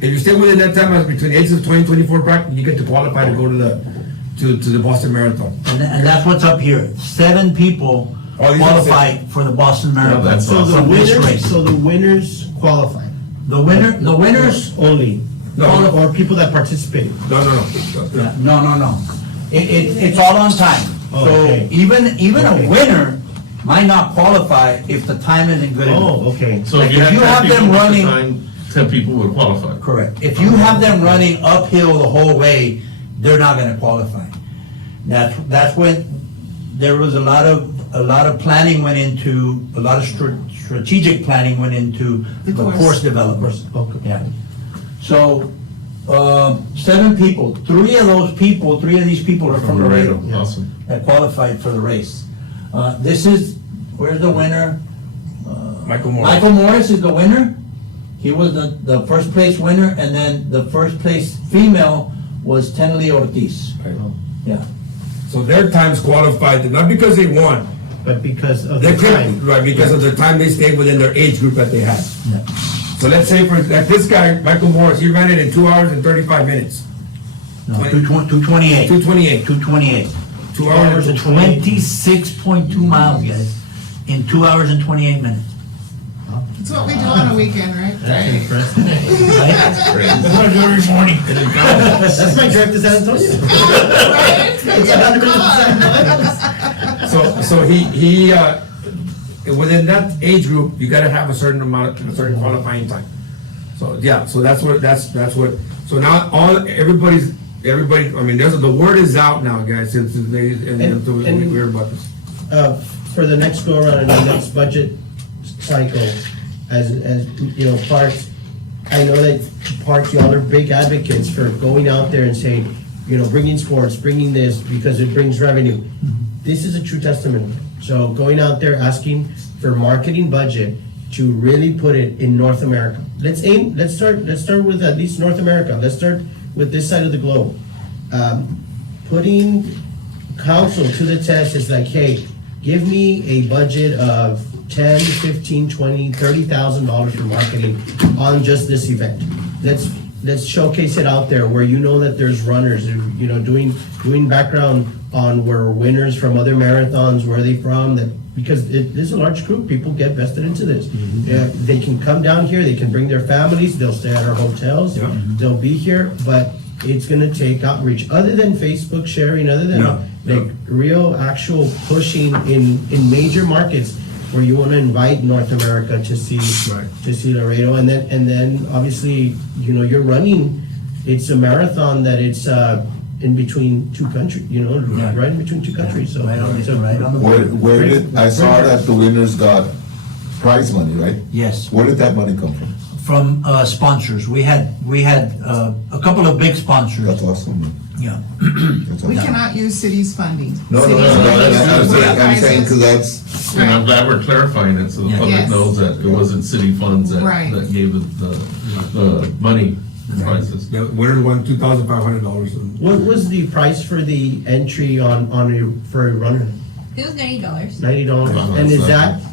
If you stay within that time, between the ages of 20 and 24, you get to qualify to go to the Boston Marathon. And that's what's up here. 7 people Oh, these are qualify for the Boston Marathon that's So the from this winners, race. so the winners qualify. The winners, Only, No. or people that participated. No. no. It's all on time. Oh, So okay. even Okay. a winner might not qualify if the time isn't good enough. Oh, okay. So Like, if you if you have have 10 them people at the running- time, 10 people would qualify. Correct. If you have them running uphill the whole way, they're not gonna qualify. That's when there was a lot of a lot of planning went into, a lot of strategic planning went into The the course. course developers. Okay. Yeah. So, 7 people, 3 of these people are from Laredo Awesome. that qualified for the race. This is, where's the winner? Michael Moore. Michael Morris is the winner. He was the first place winner, and then the first place female was Tenley Ortiz. Yeah. So their times qualified, not because they won, But because of they the could, time. right, because of the time they stayed within their age group that they had. Yeah. So let's say like this guy, Michael Morris, he ran it in 2 hours and 35 minutes. No, 228. 228. 228. 2 hours and 20. 26.2 miles, guys, in 2 hours and 28 minutes. It's what we do on a weekend, right? That's impressive. Right? That's what I do every morning. That's my drive to San Antonio. Right? It's 100 minutes to San Antonio. So he within that age group, you gotta have a certain qualifying time. So, yeah, so that's what, so now everybody, I mean, the word is out now, guys, since they, and we hear about this. For the next go around and the next budget cycle, as you know, parks, I know that parks, y'all are big advocates for going out there and saying, you know, bringing sports, bringing this, because it brings revenue. This is a true testament. So going out there asking for marketing budget to really put it in North America. Let's start with at least North America. Let's start with this side of the globe. Putting council to the test is like, hey, give me a budget of 10, 15, 20, $30,000 for marketing on just this event. Let's showcase it out there where you know that there's runners, you know, doing background on where winners from other marathons, where are they from, that, because it is a large group, people get vested into this. Yeah, they can come down here, they can bring their families, they'll stay at our hotels, Yeah. they'll be here, but it's gonna take outreach, other than Facebook sharing, other than Yeah. like real actual pushing in major markets where you wanna invite North America to see, Right. to see Laredo, and then obviously, you know, you're running, it's a marathon that it's, in between two countries, you know, Yeah. right in between two countries, so. Right on so- the Where did, I saw that the winners got prize money, right? Yes, Where did that money come from? from sponsors. We had a couple of big That's sponsors. awesome. Yeah. That's We awesome. cannot use city's funding. No, City's I'm saying, prizes. cause that's, And I'm glad we're clarifying it, so the Yeah. public Yes. knows that it wasn't city funds that Right. gave the money prizes. The winner won $2,500. What was the price for the entry for a runner? It was $90. $90, Wow, and is that's that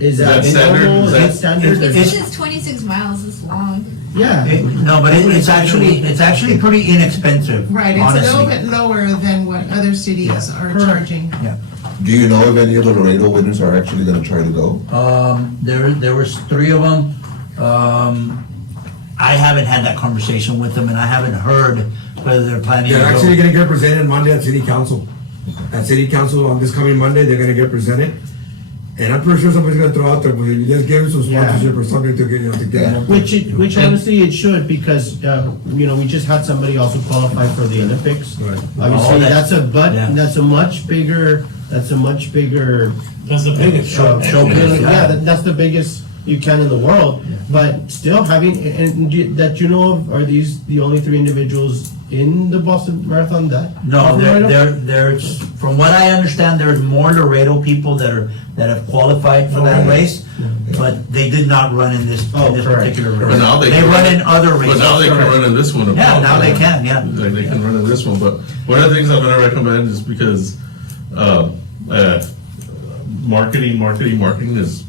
Is that standard? normal? Is Is that- that standard? This is 26 miles, it's long. Yeah. No, but it's actually pretty inexpensive, Right, it's a little honestly. bit lower than what other cities are charging. Yeah. do you know if any of the Laredo winners are actually gonna try to go? There was 3 of them. I haven't had that conversation with them, and I haven't heard whether they're planning to They're go. actually gonna get presented Monday at city council. At city council on this coming Monday, they're gonna get presented. And I'm pretty sure somebody's gonna throw out there, but you just give them some Yeah. sponsorship or something to get, to get them. Which honestly it should, because, you know, we just had somebody also qualify for the Olympics. Right. Obviously, Oh, that's yeah. that's a much bigger, That's the biggest show. Showcase, yeah, that's the biggest you can in the world. But still having, that you know of, are these the only 3 individuals in the Boston Marathon that? No, are from Laredo? there's, from what I understand, there's more Laredo people that have qualified for that race, but they did not run in this Oh, correct. particular But race. now They can run in other But races. now they can run in this one. Yeah, now they can, yeah. Like, they can run in this one, but one of the things I'm gonna recommend is because, marketing is,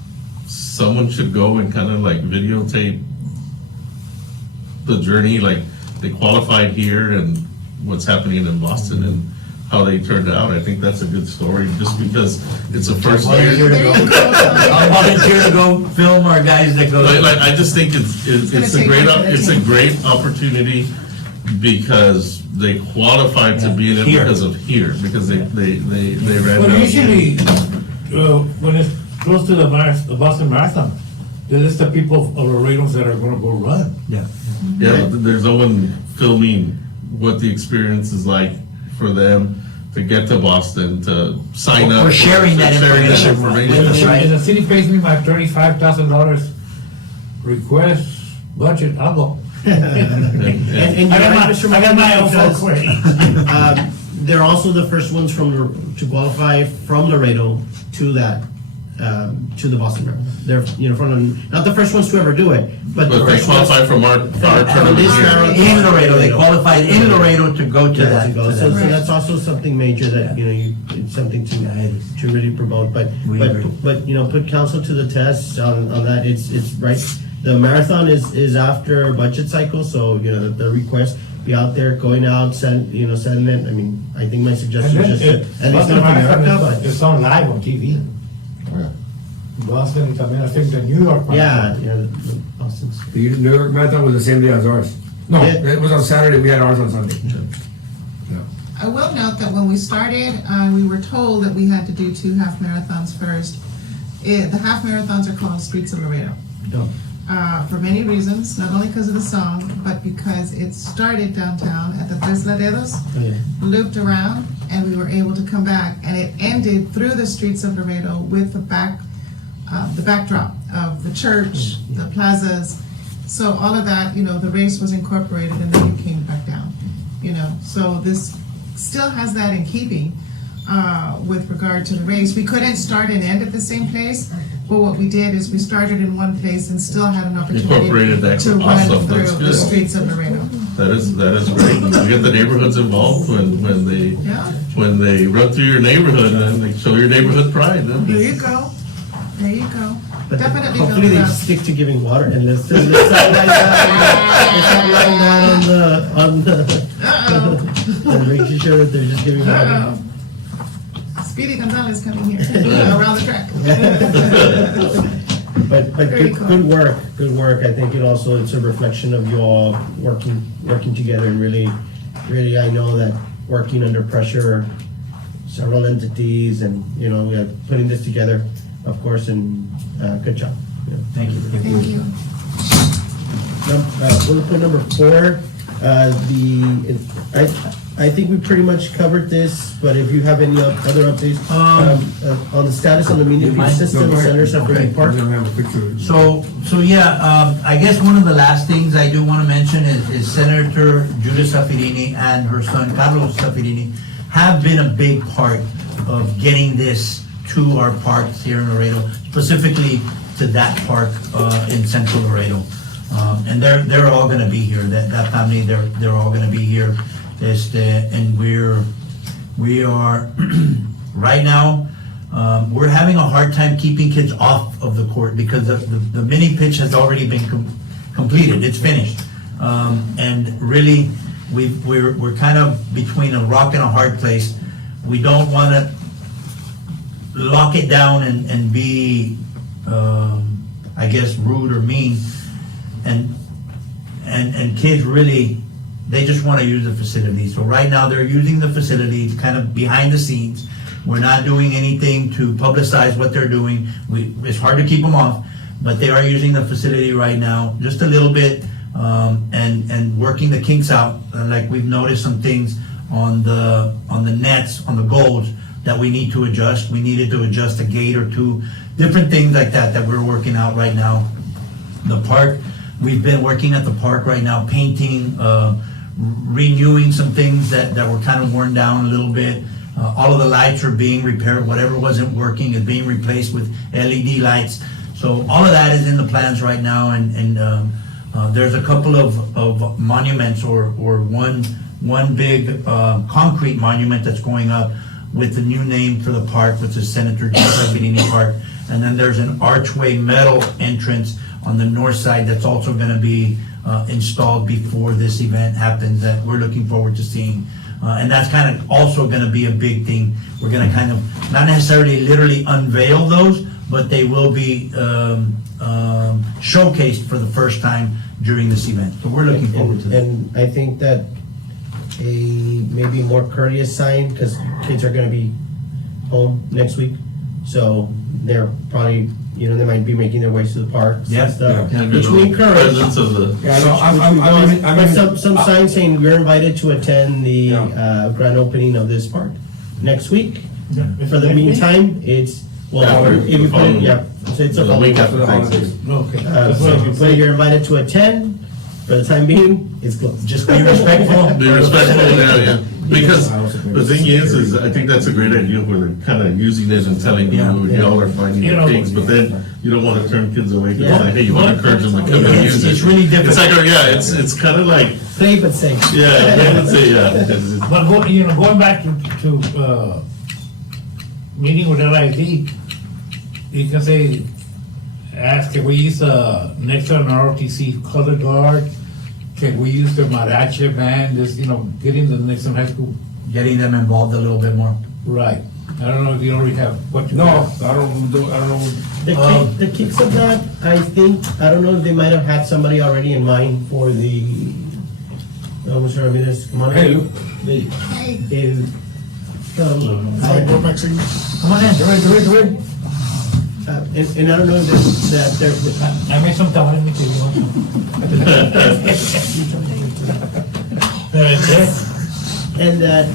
someone should go and kind of like videotape the journey, like they qualified here and what's happening in Boston and how they turned out. I think that's a good story, just because it's a first Volunteer year. to go. I'll volunteer to go film our guys that go. Like, I just think it's gonna a take great, one for the it's a team. great opportunity because they qualified to be in it Here. because of here, because they ran. But down- usually, when it's close to the Boston Marathon, the list of people of Laredos that are gonna go run. Yeah. Yeah, but there's no one filming what the experience is like for them to get to Boston, to sign up. We're sharing that information. If the city pays me my $35,000 request budget, I'll go. And I you're right, got Mr. my, I got my own because, folks ready. they're also the first ones to qualify from Laredo to that, to the Boston Marathon. They're, not the first ones to ever do it, but the But they first ones. qualify from our tournament this here. marathon. In Laredo, they qualified in Laredo to go to Yeah, that. to go. to So that. that's also something major that, it's something to really promote, but, We agree. put council to the test on that, it's right. The marathon is after budget cycle, so, the request, be out there, going out, sending it, I think my And suggestion then is just, at least Boston North Marathon America, is on live on TV. Yeah. Boston, I think the New York. but, Marathon. the Boston's. The New York Marathon was the same day as ours. No, Yeah. it was on Saturday, we had ours on Sunday. I will note that when we started, we were told that we had to do 2 half marathons first. The half marathons are called Streets of Laredo. No. For many reasons, not only because of the song, but because it started downtown at the Tres Laredos, Yeah. looped around, and we were able to come back, and it ended through the streets of Laredo with the backdrop of the church, the plazas. So all of that, the race was incorporated, and then you came back down. So this still has that in keeping with regard to the race. We couldn't start and end at the same place, but what we did is we started in one place and still had an opportunity Incorporated that. to run Awesome. through That's the good. streets of Laredo. That is great. You get the neighborhoods involved when they run through your neighborhood and they show your neighborhood pride. There you go. There you go. But Definitely hopefully build it they up. stick to giving water and let's not like that on the, Uh-oh. and making sure that they're just giving water. Uh-oh. Speedy Gonzalez coming here around the track. But Very good, cool. good work. I think it's a reflection of you all working together and really, I know that working under pressure, several entities and, we are putting this together, of course, and, good job. Yeah. Thank you. Thank you. Bullet point number 4, I think we pretty much covered this, but if you have any other updates, on the status on the media You mind? system, Center Separating I'm Park. gonna have a picture. So yeah, I guess one of the last things I do want to mention is Senator Judith Saffirini and her son Carlos Saffirini have been a big part of getting this to our parks here in Laredo, specifically to that park in Central Laredo. And they're all gonna be here, that family, they're all gonna be here. And we are, right now, we're having a hard time keeping kids off of the court because the mini pitch has already been completed, it's finished. And really, we're kind of between a rock and a hard place. We don't wanna lock it down and be, I guess, rude or mean. And kids really, they just want to use the facility. So right now, they're using the facility kind of behind the scenes. We're not doing anything to publicize what they're doing. It's hard to keep them off, but they are using the facility right now, just a little bit, and working the kinks out. And like we've noticed some things on the nets, on the goals that we need to adjust. We needed to adjust a gate or two, different things like that we're working out right now. The park, we've been working at the park right now, painting, renewing some things that were kind of worn down a little bit. All of the lights are being repaired. Whatever wasn't working is being replaced with LED lights. So all of that is in the plans right now, and there's a couple of monuments or one big concrete monument that's going up with the new name for the park, which is Senator Saffirini Park. And then there's an archway metal entrance on the north side that's also gonna be installed before this event happens that we're looking forward to seeing. And that's kind of also gonna be a big thing. We're gonna kind of, not necessarily literally unveil those, but they will be showcased for the first time during this event. So we're looking forward to that. And I think that a maybe more courteous sign, because kids are gonna be home next week, so they're probably, they might be making their ways to the parks Yeah, and stuff, Yeah, which we encourage. Presence of the. Yeah, no, But some signs saying you're invited to attend the grand opening of this park. next week. For the Next week? meantime, it's, well, After if you the put it, following- yeah, so it's a the following week after after the holidays. Okay. So if you put it, you're invited to attend, for the time being, it's closed. Just be respectful. Be respectful, yeah. Because the thing is I think that's a great idea where they're kind of using it and telling you, Yeah. y'all are finding You your know, pigs, but then you don't want to turn kids away. Because Yeah. like, hey, you want to encourage them to come and It's- use it. it's really It's like, difficult. yeah, it's kind of like, Play but safe. yeah, I would say, yeah. It's- But going back to meeting with LID, you can say, ask, can we use next to an ROTC color guard? Can we use the mariachi band, just, getting the Nixon High School Getting them involved a little bit more. right? I don't know if you already have what you. No, I don't know. The kicks of that, I think, I don't know if they might have had somebody already in mind for the, Mr. Ramirez, come on. Hey, Lou. Come on in. And I don't know if that they're, I made some time, if you want some. and that,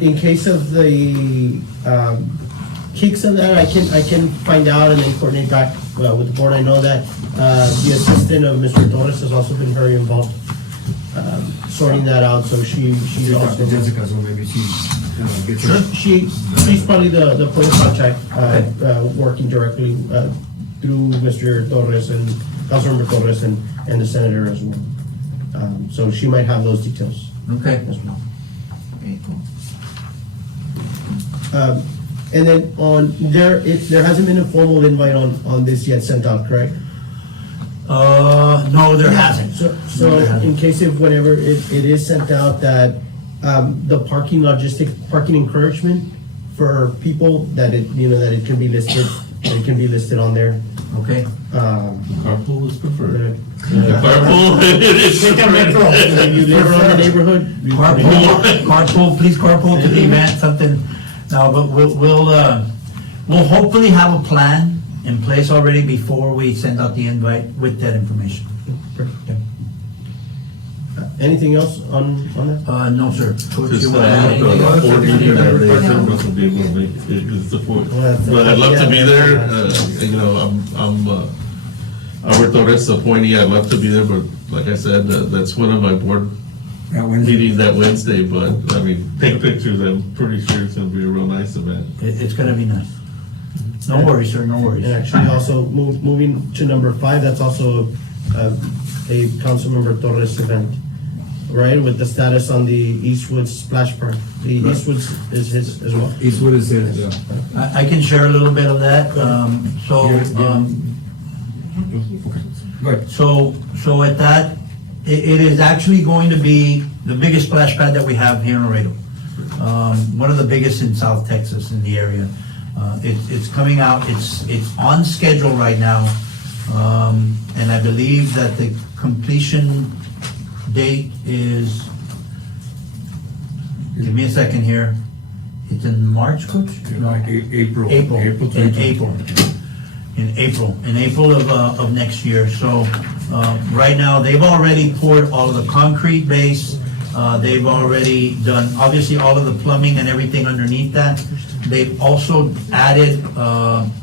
in case of the, kicks of that, I can find out and then coordinate back, with the board. I know that, the assistant of Mr. Torres has also been very involved, sorting that out, so she's also. Jessica, so maybe she gets her. She's probably the point of contact, working directly, through Mr. Torres and Councilmember Torres and the senator as well. So she might have those details Okay. as well. Very cool. And then there hasn't been a formal invite on this yet sent out, correct? No, there hasn't. So No, there hasn't. in case if whenever it is sent out that, the parking encouragement for people that it can be listed on there. Okay. Carpool is preferred. Yeah. Carpool, it is Take a metro. preferred. If you live around the neighborhood. Carpool, please carpool to the event, something. No, but we'll hopefully have a plan in place already before we send out the invite with that information. Anything else on that? No, sir. Coach, Just, you wanna add anything the else? board meeting that Russell be able to make, it's the fourth. But I'd love to be there, I'm Albert Torres appointee, I'd love to be there, but like I said, that's one of my board meetings that Wednesday, but, I mean, take pictures, I'm pretty sure it's gonna be a real nice event. It's gonna be nice. No worries, sir, no worries. And actually also moving to number 5, that's also a Councilmember Torres event, right? With the status on the Eastwood Splash Park. The Eastwood is his as well. Eastwood is it, yeah. I can share a little bit of that. Good. So at that, it is actually going to be the biggest splash pad that we have here in Laredo. One of the biggest in South Texas in the area. It's coming out, it's on schedule right now. And I believe that the completion date is, give me a second here. It's in March, Coach? No. April. April, April in 2020. April of next year. So, right now, they've already poured all of the concrete base. They've already done, obviously, all of the plumbing and everything underneath that. They've also added,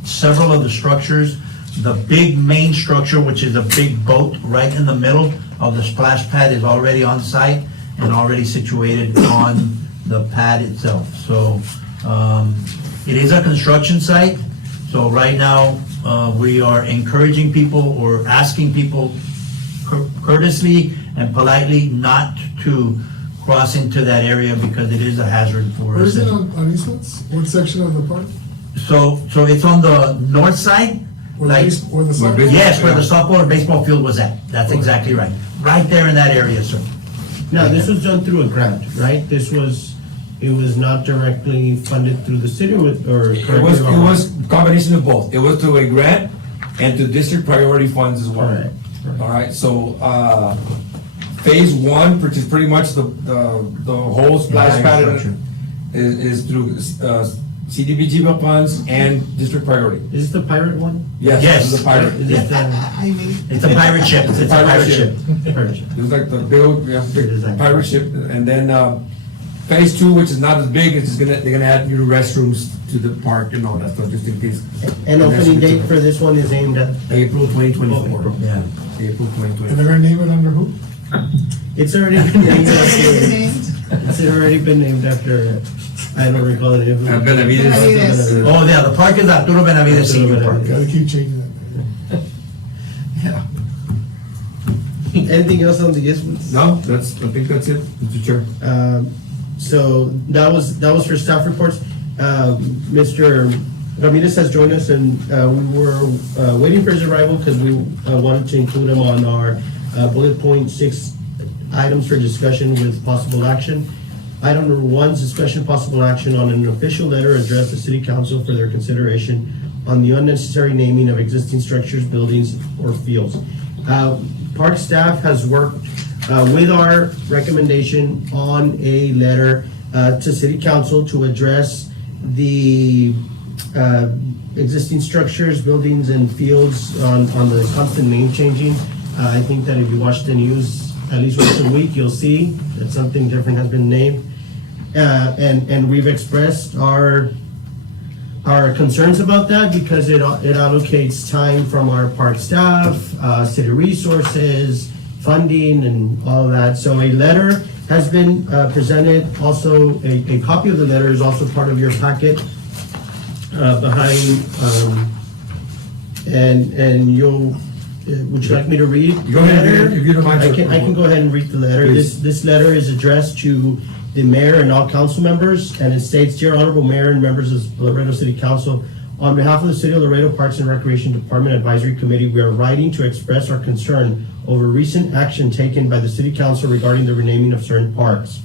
several of the structures. The big main structure, which is a big boat right in the middle of the splash pad, is already on site and already situated on the pad itself. So, it is a construction site. So right now, we are encouraging people or asking people courteously and politely not to cross into that area because it is a hazard for us. Where is it on Eastwoods? What section of the park? So it's on the north side, Or like, the or the south? yes, where the softball or baseball field was at. That's exactly right. Right there in that area, sir. Now, this was done through a grant, right? It was not directly funded through the city or? It was combination of both. It was to a grant and to district priority funds as well. Alright. All right, so, phase 1, which is pretty much the whole splash pad is through, CDBG funds and district priority. Is this the pirate one? Yes. This is the pirate. Is it the? It's a pirate ship. It's a pirate ship. Pirate ship. It was like the big pirate ship, and then, phase two, which is not as big, it's just they're gonna add new restrooms to the park and all that stuff, just in case. And opening date for this one is aimed at, April 2024. Yeah. April And 2024. they're gonna name it under who? it's already been named It's after, named it's already been named after, I don't recall the name. Benavides. Benavides. Oh, yeah, the park is Arturo Benavides Senior Park. Gotta keep changing that. Yeah. Anything else on the issues? No, I think that's it, Mr. Chair. So that was for staff reports. Mr. Ramirez has joined us, and we were waiting for his arrival because we wanted to include him on our bullet point 6 items for discussion with possible action. Item number 1 is discussion possible action on an official letter addressed to City Council for their consideration on the unnecessary naming of existing structures, buildings, or fields. Park staff has worked with our recommendation on a letter to City Council to address the existing structures, buildings, and fields on the constant name changing. I think that if you watch the news at least once a week, you'll see that something different has been named. And we've expressed our concerns about that because it allocates time from our park staff, city resources, funding, and all of that. So a letter has been presented. Also, a copy of the letter is also part of your packet behind, and you'll, would you like me to read? Go ahead, the letter? if you don't mind. I can go ahead and read the letter. Please. This letter is addressed to the mayor and all council members, and it states, "Dear Honorable Mayor and members of Laredo City Council, on behalf of the City of Laredo Parks and Recreation Department Advisory Committee, we are writing to express our concern over recent action taken by the City Council regarding the renaming of certain parks.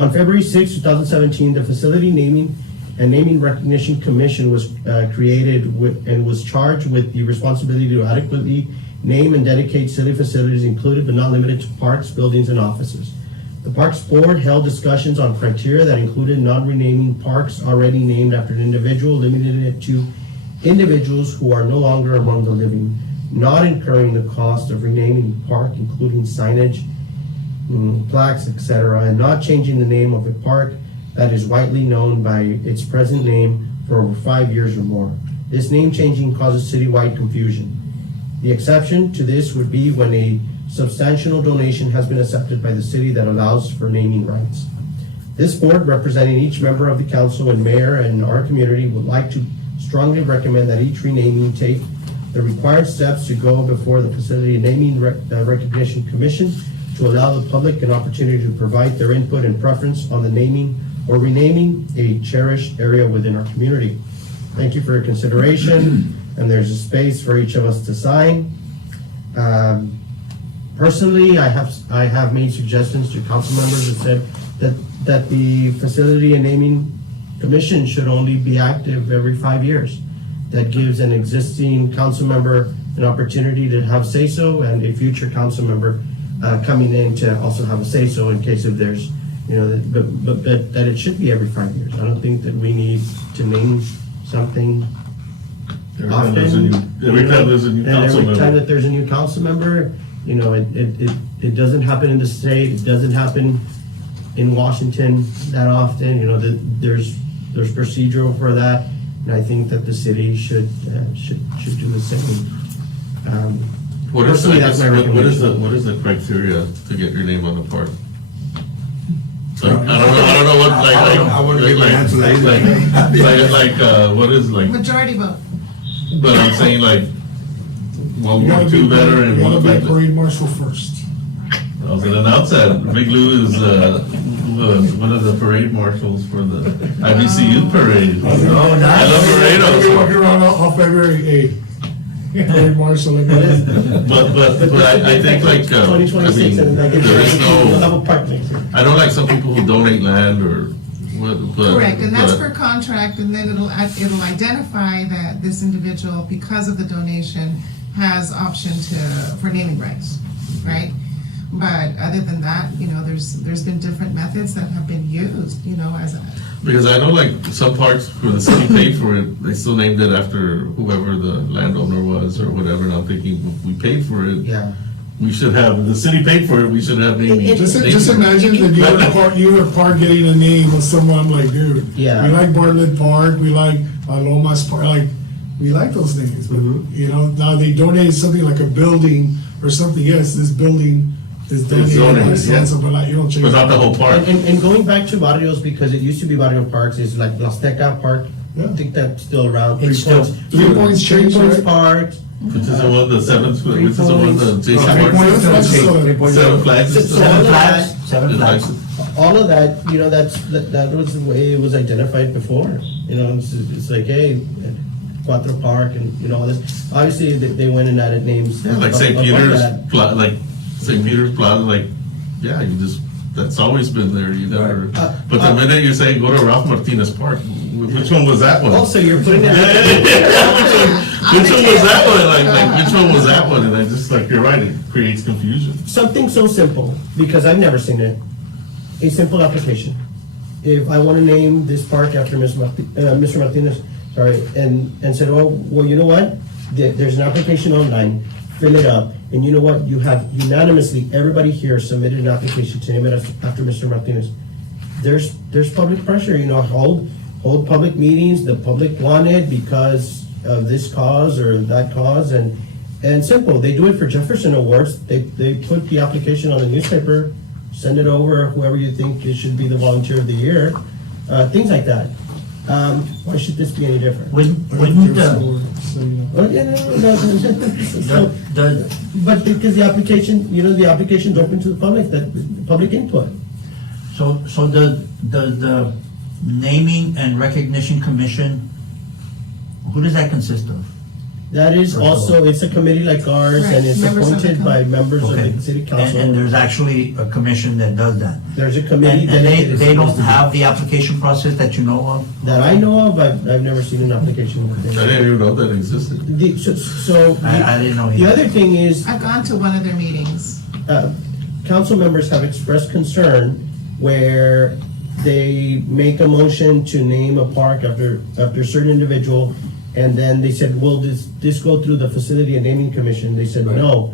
On February 6, 2017, the Facility Naming and Naming Recognition Commission was created and was charged with the responsibility to adequately name and dedicate city facilities included but not limited to parks, buildings, and offices. The Parks Board held discussions on criteria that included non-renaming parks already named after an individual, limiting it to individuals who are no longer among the living, not incurring the cost of renaming the park, including signage, plaques, etc., and not changing the name of a park that is widely known by its present name for over 5 years or more. This name changing causes citywide confusion. The exception to this would be when a substantial donation has been accepted by the city that allows for naming rights. This board, representing each member of the council and mayor and our community, would like to strongly recommend that each renaming take the required steps to go before the Facility Naming Recognition Commission to allow the public an opportunity to provide their input and preference on the naming or renaming a cherished area within our community. Thank you for your consideration, and there's a space for each of us to sign. Personally, I have made suggestions to council members that said that the Facility and Naming Commission should only be active every 5 years. That gives an existing council member an opportunity to have say-so, and a future council member coming in to also have a say-so in case if there's, but that it should be every 5 years. I don't think that we need to name something Every time there's a new and council every time member. that there's a new council member, it doesn't happen in the state, it doesn't happen in Washington that often, there's procedural for that, and I think that the city should do the same. What is, Personally, that's my recommendation. what is the criteria to get your name on the park? I don't know what, I wouldn't give an answer to that what is majority vote. but I'm saying World You War gotta II be- veteran, you gotta what be about, parade marshal first. I was gonna announce that, Big Lou is, one of the parade marshals for the IBCU parade. Oh, I nice. love We're walking Laredo, around on February 8th. Parade marshal. but I think 2026, and I there is we'll have no, a park next year. I don't like some people who donate land or what, but. Correct, and that's but- per contract, and then it'll identify that this individual, because of the donation, has option for naming rights, right? But other than that, there's been different methods that have been used, as a, Because I know some parks where the city paid for it, they still named it after whoever the landowner was or whatever, and I'm thinking, we paid for it. Yeah. we should have, the city paid for it, we should have naming. Just naming. imagine that you were part getting a name of someone, I'm like, dude. Yeah. We like Bartlett Park, we like Lomas Park, like, we like those names, but, you know, now they donated something like a building or something, yes, this building is donated by donated, yeah. so, but like, you don't change. But not the whole park. And going back to barrios, because it used to be barrio parks, is like La Azteca Park, I think that's still around. It's still- 3 points Three changed, Points right? Park. Which is the one, the seventh, which is the one, the Three Jason Three Martin. points, Seven flags. is the Seven one. flags. Seven flags. All of that, you know, that was the way it was identified before. You know, it's like, hey, Cuatro Park and, you know, all this. Obviously, they went and added names. Yeah, like St. above Peter's, that. like St. Peter's Plaza, like, yeah, you just, that's always been there, you never, but the minute you say go to Ralph Martinez Park, which one was that one? Also, you're putting it. Which one was that one? Like, which one was that one? And I just, like, you're right, it creates confusion. Something so simple, because I've never seen it, a simple application. If I want to name this park after Mr. Martinez, sorry, and said, oh, well, you know what? There's an application online, fill it up, and you know what? You have unanimously, everybody here submitted an application to name it after Mr. Martinez. There's public pressure, you know, hold public meetings, the public want it because of this cause or that cause, and simple, they do it for Jefferson Awards, they put the application on the newspaper, send it over, whoever you think it should be the volunteer of the year, things like that. Why should this be any different? Wouldn't So, you know. Well, yeah, no. So, the, but because the application, you know, the application's open to the public, that public input. so the naming and recognition commission, who does that consist of? That is also, it's a committee like ours, and Right, it's members of the appointed by members of Okay. the city And council. there's actually a commission that does that. There's a committee And dedicated. they don't to this. have the application process that you know of? That I know of, I've never seen an application. I didn't even know that existed. So, I didn't know the either. other thing is, I've gone to one of their meetings. council members have expressed concern where they make a motion to name a park after a certain individual, and then they said, well, does this go through the Facility and Naming Commission? They said, no,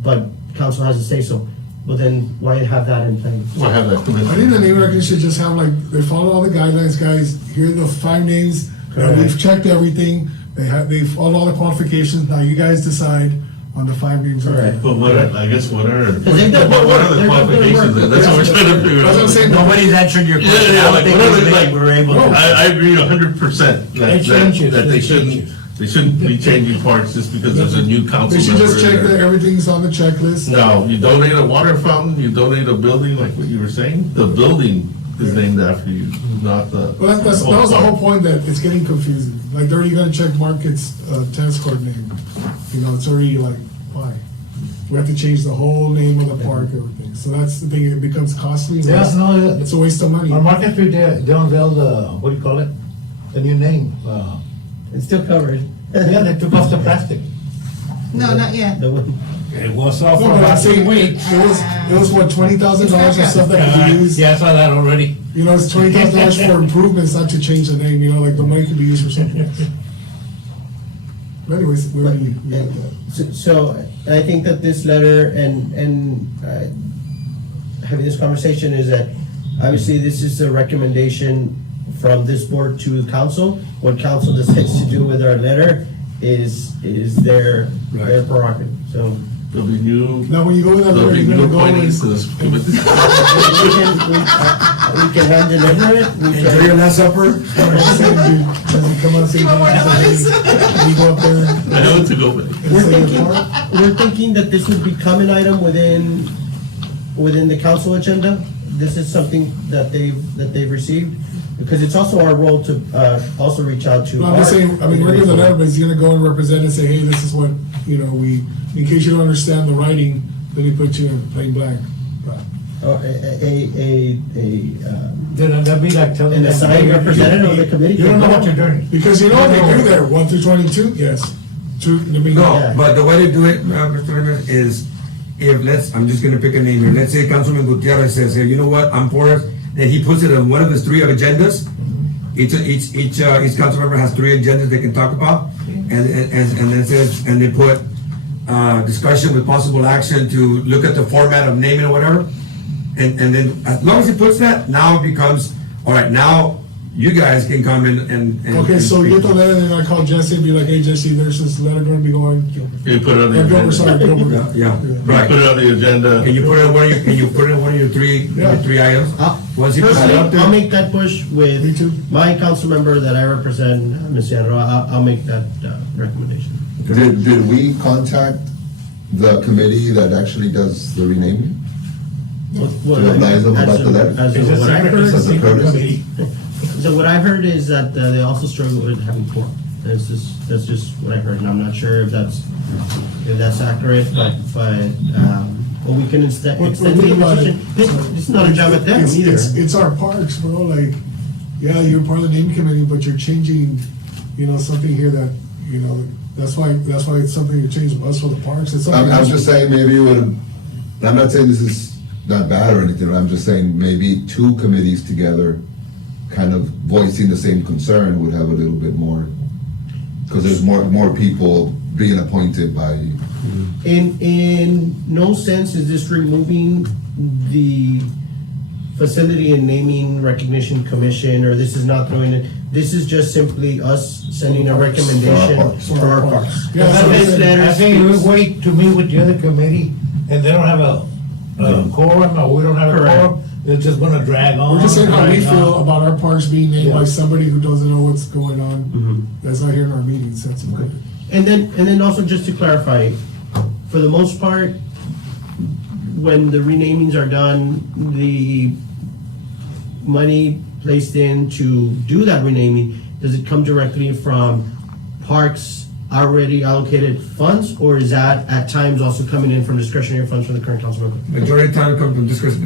but council has to say so. Well, then why have that in place? Well, I have that I think commission. the name recognition should just have like, they follow all the guidelines, guys, here are the 5 names, and we've checked everything, they follow all the qualifications, now you guys decide on the 5 names. Correct. But what, I guess, what are they've done the work. qualifications? That's what we're trying to figure out. That's what I'm saying. Nobody's answered your question. Yeah, I don't like, think what are they, we like, were able to. I agree 100% It changes, that it changes. they shouldn't be changing parks just because there's a new council They should member just check in that there. everything's on the checklist. No, you donate a water fountain, you donate a building, like what you were saying, the building is named after you, not the. Well, that was the whole point, that it's getting confusing. Like, they're already gonna check Market's tennis court name. You know, it's already like, why? We have to change the whole name of the park, everything. So that's the thing, it becomes costly. and Yeah, no, It's a waste of money. on Market Street, they unveiled the, what do you call it? The new name. It's still covered. Yeah, they took off the plastic. No, not yet. The one- It was off No, for but I'm about 2 saying, weeks. it was what, $20,000 of stuff that could be used? Yeah, I saw that already. You know, it's $20,000 for improvements, not to change the name, you know, like the money could be used for something else. But anyways, we already, we got that. So I think that this letter and having this conversation is that obviously this is a recommendation from this board to council. What council decides to do with our letter is their prerogative, so. There'll be new, Now, when you go with that, there'll letter, be you're new gonna go in. appointees to this committee. We can hand deliver it, we can. last supper. Does he come on, say, You want more dollars? we go up there and I know to go with. We're thinking that this would become an item within the council agenda. This is something that they've received, because it's also our role to also reach out to. No, I'm just saying, I mean, we're giving the letter, but he's gonna go and represent and say, hey, this is what, you know, in case you don't understand the writing, then we put you in plain blank. Then that'd be like telling An them. assigned representative of the committee. You don't know what you're doing. Because you know what they do there, 1 through 22, yes. I mean, Yeah. No, but the way they do it, Mr. Rivera, is if I'm just gonna pick a name here, let's say Councilman Gutierrez says, hey, you know what, I'm for it, then he puts it on one of his 3 agendas. Each council member has 3 agendas they can talk about, and then says, and they put discussion with possible action to look at the format of naming or whatever. And then, as long as he puts that, now it becomes, all right, now you guys can come in and. Okay, so you get the letter, and then I call Jesse and be like, hey, Jesse, there's this letter gonna be going. You put it on the Gilbert, sorry, agenda. Gilbert. Yeah, You right. put it on the agenda. Can you put it in one of your, can you put it in one of your three items? Once you put that Personally, up there. I'll make that push with Me too. my council member that I represent, Ms. Yanro. I'll make that recommendation. Did we contact the committee that actually does the renaming? Well, To advise them about the letter? as It's a what I separate, heard, it's a As a separate courtesy. committee. so what I heard is that they also struggle with having quorum. That's just what I heard, and I'm not sure if that's accurate, but we can extend Well, the think about it. invitation. It's not a job at them either. It's our parks, bro, like, yeah, you're part of the name committee, but you're changing, something here that, that's why it's something you're changing us for the parks. It's something I'm else. just saying, maybe it would, I'm not saying this is not bad or anything, I'm just saying maybe two committees together, kind of voicing the same concern would have a little bit more, because there's more people being appointed by. In no sense is this removing the Facility and Naming Recognition Commission, or this is not doing it. This is just simply us sending a recommendation for our parks. Yeah, I so think- then- letters I think we wait to meet with the other committee, and they don't have a quorum, or we don't have a Correct. quorum, it's just gonna drag on. We're just saying how we drag feel on. about our parks being named by Yeah. somebody who doesn't know what's going on, that's not here in our meetings, that's okay. And then also just to clarify, for the most part, when the renamings are done, the money placed in to do that renaming, does it come directly from parks already allocated funds, or is that at times also coming in from discretionary funds from the current council member? Majority of the time come from discretionary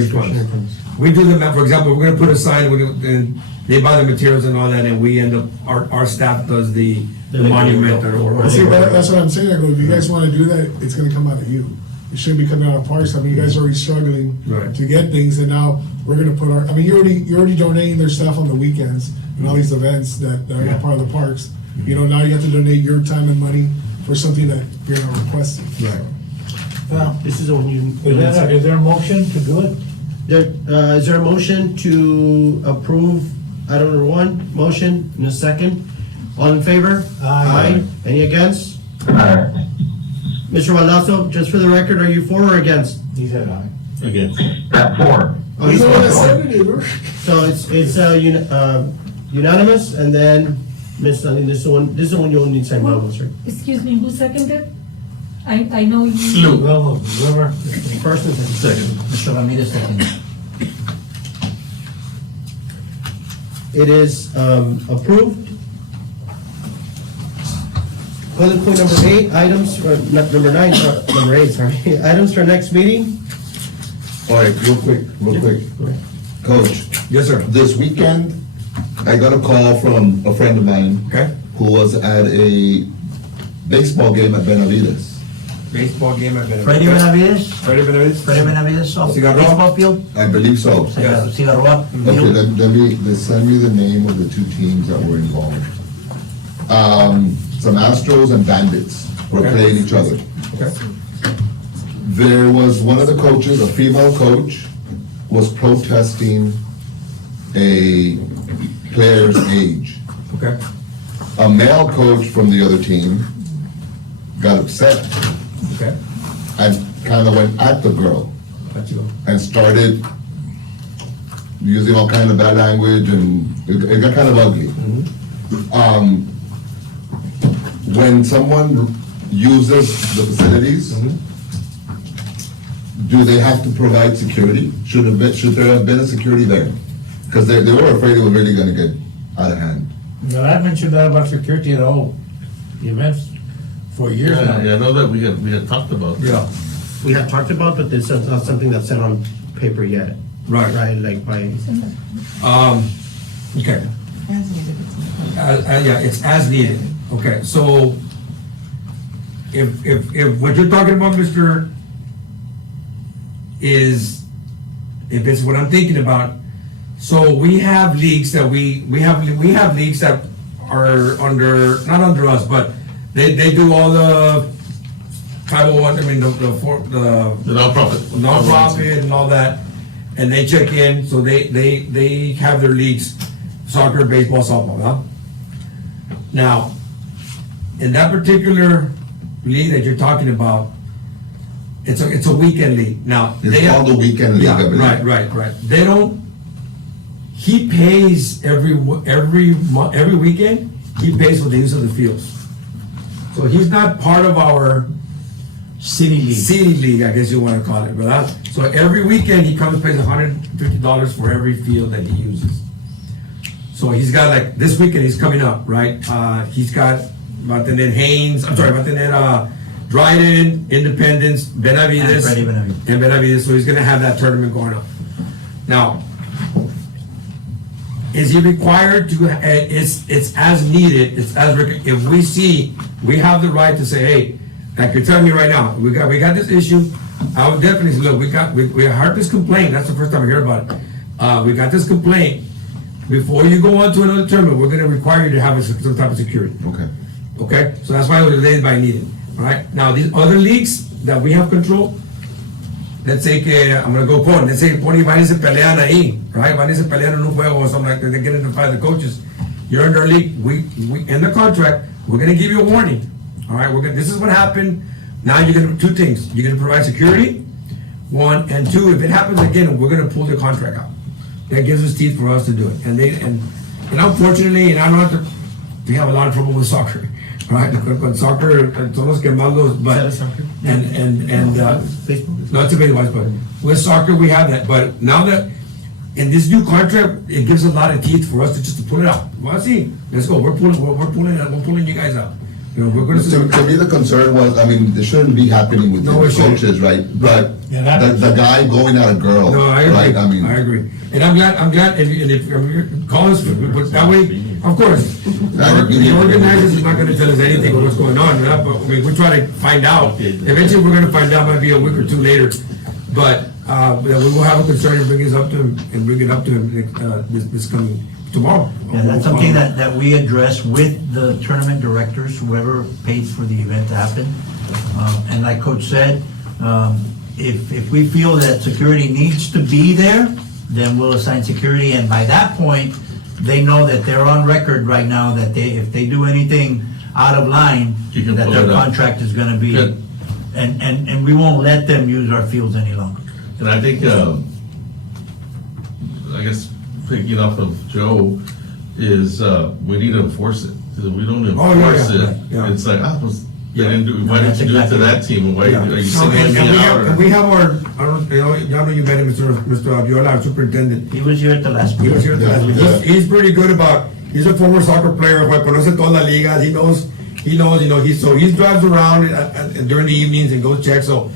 Discretionary funds. funds. We do them, for example, we're gonna put a sign, and they buy the materials and all that, and we end up, our staff does the monument or. See, that's what I'm saying, I go, if you guys wanna do that, it's gonna come out of you. It shouldn't be coming out of parks, I mean, you guys are already struggling Right. to get things, and now we're gonna put you're already donating their stuff on the weekends and all these events that are Yeah. not part of the parks. Now you have to donate your time and money for something that you're not requesting. Right. Now, This is the one you. is there a motion to do it? Is there a motion to approve item number one? Motion in a second. All in favor? Aye. Any against? Mr. Valdasso, just for the record, are you for or against? He said aye. Again. Oh, He's he's the one that for. said it, either. So it's unanimous, and then, Ms. Lalin, this is the one you only need signed by us, right? Excuse me, who seconded? I know you. Slew. Well, whoever, First and second. Second. Mr. Ramirez, second. It is approved. Bullet point number 8, items, not number 9, number 8, sorry. Items for next meeting. All right, real quick, Go ahead. Coach, Yes, sir. this weekend, I got a call from a friend of mine Okay. who was at a baseball game at Benavides. Baseball game at Benavides. Freddie Benavides? Freddie Benavides? Freddie Benavides, of Cigarroa? baseball field? I believe so. Yes. Cigarroa Okay, field? they send me the name of the two teams that were involved. Some Astros and Bandits were Okay. playing each other. Okay. There was one of the coaches, a female coach, was protesting a player's age. Okay. A male coach from the other team got upset Okay. and kind of went at the girl Got you. and started using all kind of bad language, and it got kind of ugly. When someone uses the facilities, do they have to provide security? Should there have been a security there? Because they were afraid it was really gonna get out of hand. now I mentioned that about security at all events for years Yeah, now. I know that we had talked about. Yeah. We have talked about, but this is not something that's set on paper yet. Right. Right, like by, Okay. As needed, it's not- Yeah, it's as needed. Okay, so if what you're talking about, Mr., is, if it's what I'm thinking about, so we have leagues that we have leagues that are under, not under us, but they do all the 501, I mean, the The nonprofit. nonprofit and all that, and they check in, so they have their leagues, soccer, baseball, softball, huh? Now, in that particular league that you're talking about, it's a weekend league. Now, It's called the weekend league, I Yeah, believe. right. They don't, he pays every weekend, he pays for the use of the fields. So he's not part of our City League. city league, I guess you wanna call it, brother. So every weekend, he comes, pays $150 for every field that he uses. So he's got like, this weekend he's coming up, right? He's got Dryden, Independence, Benavides. And Freddie Benavides. And Benavides, so he's gonna have that tournament going up. Now, is he required to, it's as needed, if we see, we have the right to say, hey, like you're telling me right now, we got this issue, I would definitely say, look, we heard this complaint, that's the first time I hear about it. We got this complaint, before you go on to another tournament, we're gonna require you to have some type of security. Okay. Okay, so that's why it was delayed by needed, all right? Now, these other leagues that we have control, let's say que, I'm gonna go porn, let's say Pony van y se pelean ahí, right? Van y se pelean en un juego or something like that, they get in the fight, the coaches. You're in our league, we, in the contract, we're gonna give you a warning, all right? This is what happened, now you're gonna, two things, you're gonna provide security, one, and two, if it happens again, we're gonna pull the contract out. That gives us teeth for us to do it, and unfortunately, and I don't have to, we have a lot of trouble with soccer, right? Con soccer, todos quemados, but, Is that a soccer? baseball? No, it's a baseball, but with soccer, we have that, but now that, in this new contract, it gives a lot of teeth for us to just to pull it out. Well, see, let's go, we're pulling you guys out. You know, we're gonna. To me, the concern was, I mean, this shouldn't be happening with No, the it shouldn't. coaches, right? But Yeah, that- the guy going at a girl, No, I agree. right? I mean, I agree. And I'm glad, if call us, but that way, of course, the organizers is not gonna tell us anything of what's going on, right? But, I mean, we try to find out. Eventually, we're gonna find out, might be a week or two later. But, we will have a concern and bring it up to him, this coming, tomorrow. And that's something that we address with the tournament directors, whoever pays for the event to happen. And like Coach said, if we feel that security needs to be there, then we'll assign security, and by that point, they know that they're on record right now, that if they do anything out of line, You can that pull their it up. contract is gonna be, Good. and we won't let them use our fields any longer. And I think, I guess, picking up of Joe, is, we need to enforce it. Because if we don't Oh, yeah, enforce yeah, it, yeah. it's like, they didn't do, why That's didn't you do it to exactly that right. team? And why Yeah. are you So, singling and me out? we have our, I don't, y'all know you met him, Mr. Aviola, our superintendent. He was here at the last He meeting. was here at the last meeting. He's pretty good about, he's a former soccer player, conoce todas las ligas, he knows, you know, he drives around during the evenings and goes check, so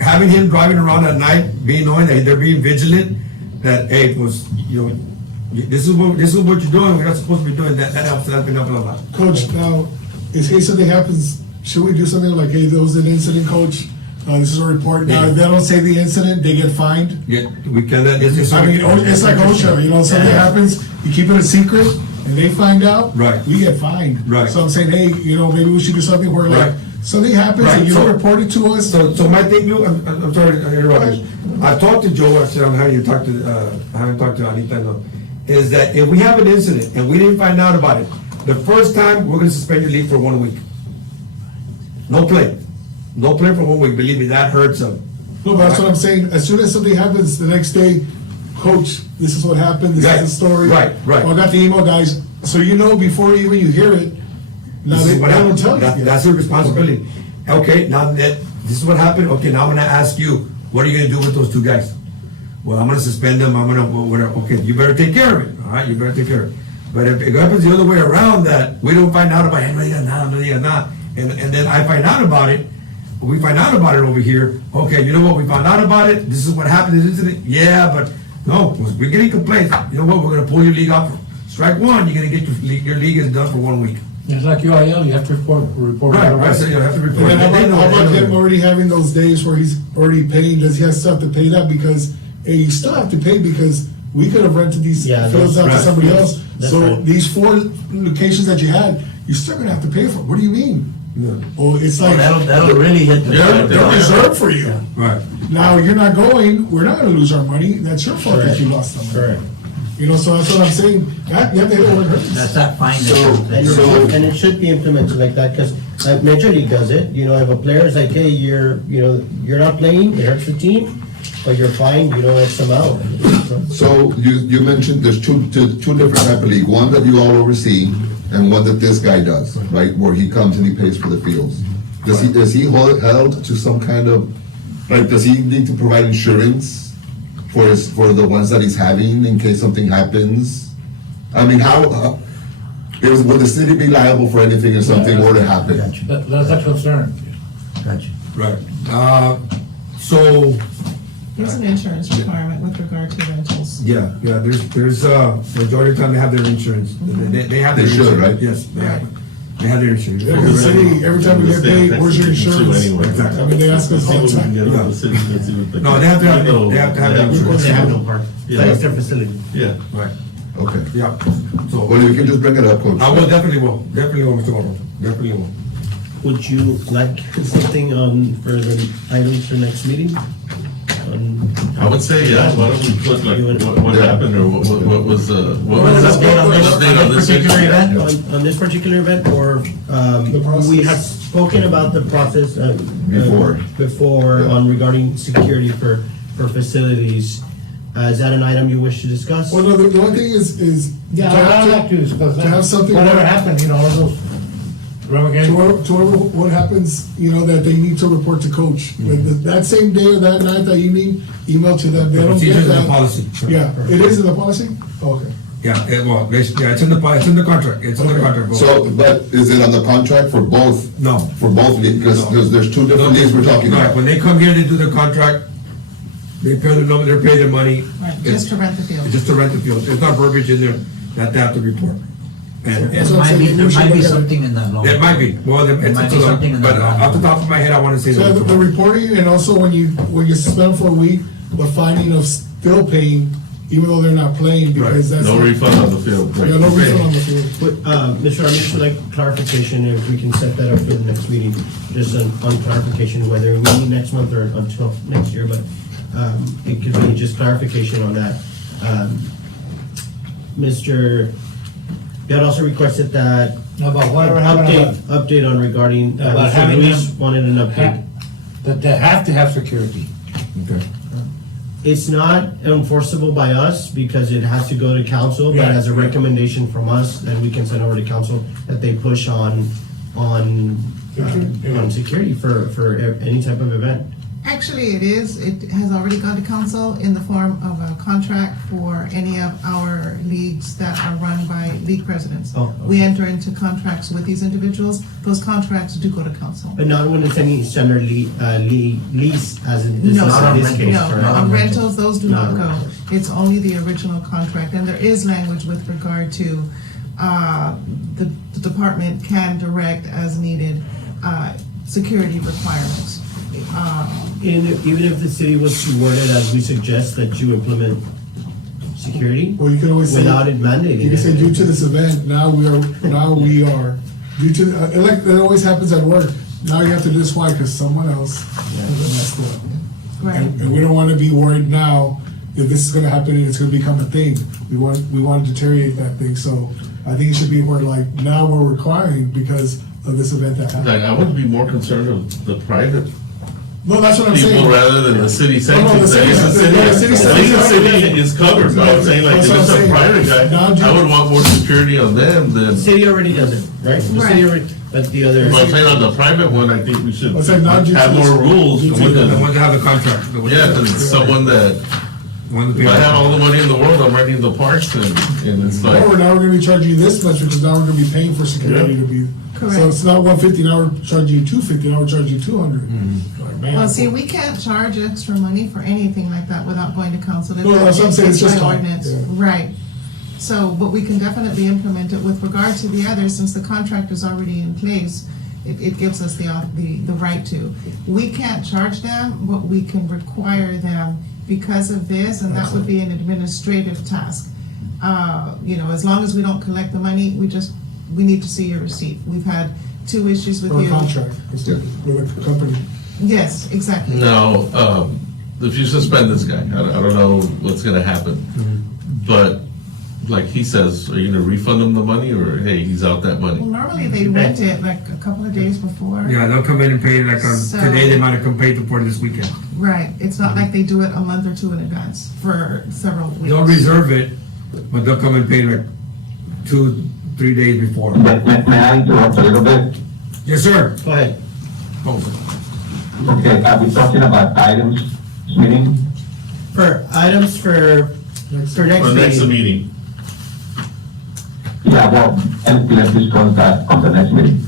having him driving around at night, knowing that they're being vigilant, that, hey, this is what you're doing, we're not supposed to be doing, that helps, that's been helping a lot. Coach, now, in case something happens, should we do something like, hey, there was an incident, coach? This is a report. Now, if they don't say the incident, they get fined. Yeah, we cannot, it's. I mean, it's like OSHA, you know, something happens, you keep it a secret, and they find out. Right. We get fined. Right. So I'm saying, hey, you know, maybe we should do something where like, Right. something happens Right, and you so- don't report it to us. So my thing, I'm sorry to interrupt you. I talked to Joe, I said, I'm having talked to Anita, no, is that if we have an incident and we didn't find out about it, the first time, we're gonna suspend your league for 1 week. No play for 1 week, believe me, that hurts them. No, but that's what I'm saying, as soon as something happens, the next day, coach, this is what happened, this Right, is the story. right. Oh, I got the email, guys, so you know before even you hear it, now This they is what don't happened. tell you. That's your responsibility. Okay, now that, this is what happened, okay, now I'm gonna ask you, what are you gonna do with those two guys? Well, I'm gonna suspend them, whatever, okay, you better take care of it, all right, you better take care of it. But if it happens the other way around, that we don't find out about it, no digas nada, and then I find out about it, we find out about it over here, okay, you know what, we found out about it, this is what happened, this incident, yeah, but, no, we're getting complaints, you know what, we're gonna pull your league off, strike one, you're gonna get your league is done for 1 week. It's like UIL, you have to report. Right, so you have to report. And then They know, how about they know. him already having those days where he's already paying, does he have still have to pay that? Because, hey, you still have to pay because we could have rented these Yeah, fields out to right. somebody else. That's So right. these 4 locations that you had, you're still gonna have to pay for it. What do you mean? Oh, it's Oh, like, that'll really hit the. Yeah, they're reserved for you. Right. Now, you're not going, we're not gonna lose our money, that's your fault that you lost some money. Correct. You know, so that's what I'm saying, that, you have to hit it where it hurts. That's that fine. And it should be implemented like that, because like Major League does it, you know, if a player is like, hey, you're not playing, it hurts the team, but you're fine, you know, X amount. So you mentioned there's two different type of league, one that you all oversee and one that this guy does, right? Where he comes and he pays for the fields. Is he held to some kind of, like, does he need to provide insurance for the ones that he's having in case something happens? I mean, would the city be liable for anything if something were to happen? That's a concern. Gotcha. Right. So, There's an insurance requirement with regard to rentals. yeah, there's, majority of the time they have their insurance. They have their They should, insurance. right? Yes, they have their insurance. Yeah, the city, every time we get paid, where's your insurance? Exactly. I mean, they ask us all the time. No, they have to have their insurance. They have no park, Yeah. that's their facility. Yeah. Right, Okay. yeah. So, Well, you can just bring it up, Coach. I will, definitely will, Mr. Gordon, definitely will. Would you like something on, for the items for next meeting? I would say, yeah, why don't we put like what happened or what was what An was update on this particular event? On this particular event, or, we had spoken about the process, before on regarding security for facilities. Is that an item you wish to discuss? Well, no, the only thing is. Yeah, I'd like to discuss that. To have something. Whatever happened, you know, all those To whatever, what happens, you know, that they need to report to coach. That same day or that night, that evening, email to them, they don't get Procedures and that. policy. Yeah, it is in the policy? Okay. Yeah, it's in the contract, it's in the contract. So, but is it on the contract for both? No. For both leagues, because there's two different leagues we're talking Right, about. when they come here, they do the contract, they pay the number, they pay their money. Right, just to rent the field. Just to rent the field, there's not verbiage in there that they have to report. And There might be something in that law. There might be, well, There might be something in but that law. off the top of my head, I wanna say So the that. reporting, and also when you suspend for a week, the finding of still paying, even though they're not playing, because that's. No refund on the field. Yeah, no refund on the field. But, Mr. Ramirez, would like clarification, if we can set that up for the next meeting, just on clarification, whether we meet next month or until next year, but, it could be just clarification on that. Mr., you had also requested that About whatever happened update on regarding, About Mr. having Luis them- wanted an update. that they have to have security. Okay. It's not enforceable by us because it has to go to council, but Yeah. as a recommendation from us, then we can send over to council that they push on security for any type of event. Actually, it has already gone to council in the form of a contract for any of our leagues that are run by league presidents. Oh, okay. We enter into contracts with these individuals, those contracts do go to council. But not when it's any standard lease, as in this No, is in this sir. case, No, correct? on rentals, those do Not not on go. rentals. It's only the original contract, and there is language with regard to, the department can direct as needed, security requirements. Even if the city was to word it as we suggest that you implement security, Or you can always say. without it mandating. You can say, it. due to this event, now we are, due to, like, it always happens at work. Now you have to do this, why? Because someone else messed up. Right. And we don't want to be worried now that this is gonna happen and it's gonna become a thing. We want to deteriorate that thing, so I think it should be where, like, now we're requiring because of this event that happened. Like, I would be more concerned of the private No, that's what I'm saying. people rather than the city saying, No, no, the at city- least the city, no, the at city- least the city is covered, but I'm saying, like, if That's what it's I'm a saying. private Now, guy, I would want more security on them The than, city already does it, right? The city Right. already, but the other. but I'm saying on the private one, I think we should It's like not have just- more rules. just- with The the- ones that have the contract. Yeah, cause it's someone that, if I have all the money in the world, I'm renting the parks and it's like, Or now we're gonna be charging you this much because now we're gonna be paying for security Yeah. to be. Correct. So it's not 150, now we're charging you 250, now we're charging you 200. Like, man. Well, see, we can't charge extra money for anything like that without going to council. No, that's what I'm saying, it's by just talk, ordinance. yeah. Right. So, but we can definitely implement it with regard to the others, since the contract is already in place. It gives us the right to. We can't charge them, but we can require them because of this, and that would be an administrative task. As long as we don't collect the money, we need to see your receipt. We've had two issues with Or a you. contract with a company. Yes, exactly. Now, if you suspend this guy, I don't know what's gonna happen. But like he says, are you gonna refund him the money or, hey, he's out that Well, money? normally they rent it like a couple of days before. Yeah, they'll come in and pay like on, So- today they might have come paid for this weekend. Right, it's not like they do it a month or two in advance for several weeks. They'll reserve it, but they'll come and pay like 2-3 days before. May I interrupt a little bit? Yes, sir. Go ahead. Okay, are we talking about items, meeting? For items for next For next meeting. meeting. Yeah, well, and let's discuss that on the next meeting.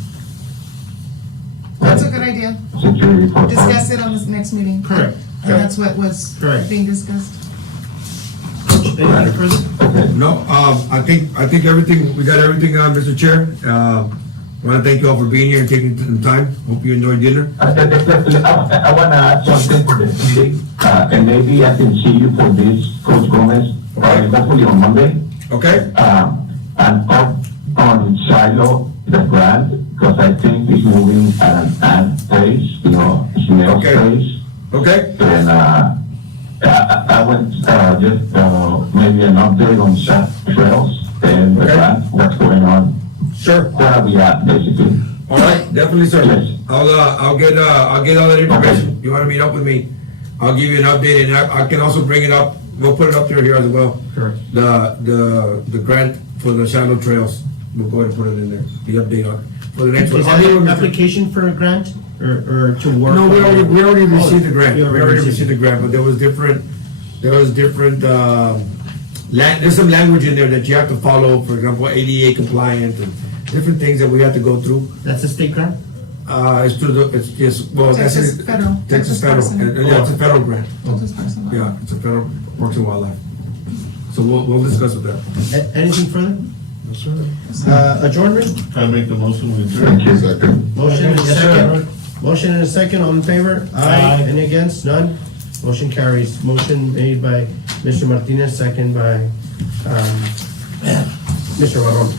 That's a good idea. Security report. Discuss it on this next meeting. Correct. And that's what was Correct. being discussed. Anything further? No, I think everything, we got everything, Mr. Chair. I wanna thank you all for being here and taking the time. Hope you enjoyed dinner. I wanna add something for this meeting, and maybe I can see you for this, Coach Gomez, hopefully on Monday. Okay? And up on Shiloh, the grant, because I think it's moving at an ant pace, snail Okay. pace. Okay? And, I went, just, maybe an update on Shop Trails and the Okay. grant, what's going on, Sure. where are we at, basically. All right, definitely, sir. Yes. I'll get all that information. You wanna meet up with me? I'll give you an update, and I can also bring it up. We'll put it up there here as well. Correct. The grant for the Shiloh Trails. We'll go ahead and put it in there. The update on for the next one. Is that an application for a grant or to work? No, we already received the grant. You We already received the grant, but there was different, there's some language in there that you have to follow, for example, ADA compliant and different things that we have to go through. That's a state grant? It's through the, it's just, well, that's. Texas Federal. Texas Federal, Texas Parks and- yeah, it's a federal grant. Texas Parks and Yeah, it's a federal, Works and Wildlife. So we'll discuss with that. Anything further? Adjournment? I make the motion with Thank you, second. Motion and a Yes, sir. second. Motion and a second, all in favor? Aye. Any against? None? Motion carries. Motion made by Mr. Martinez, second by, Mr. Barron.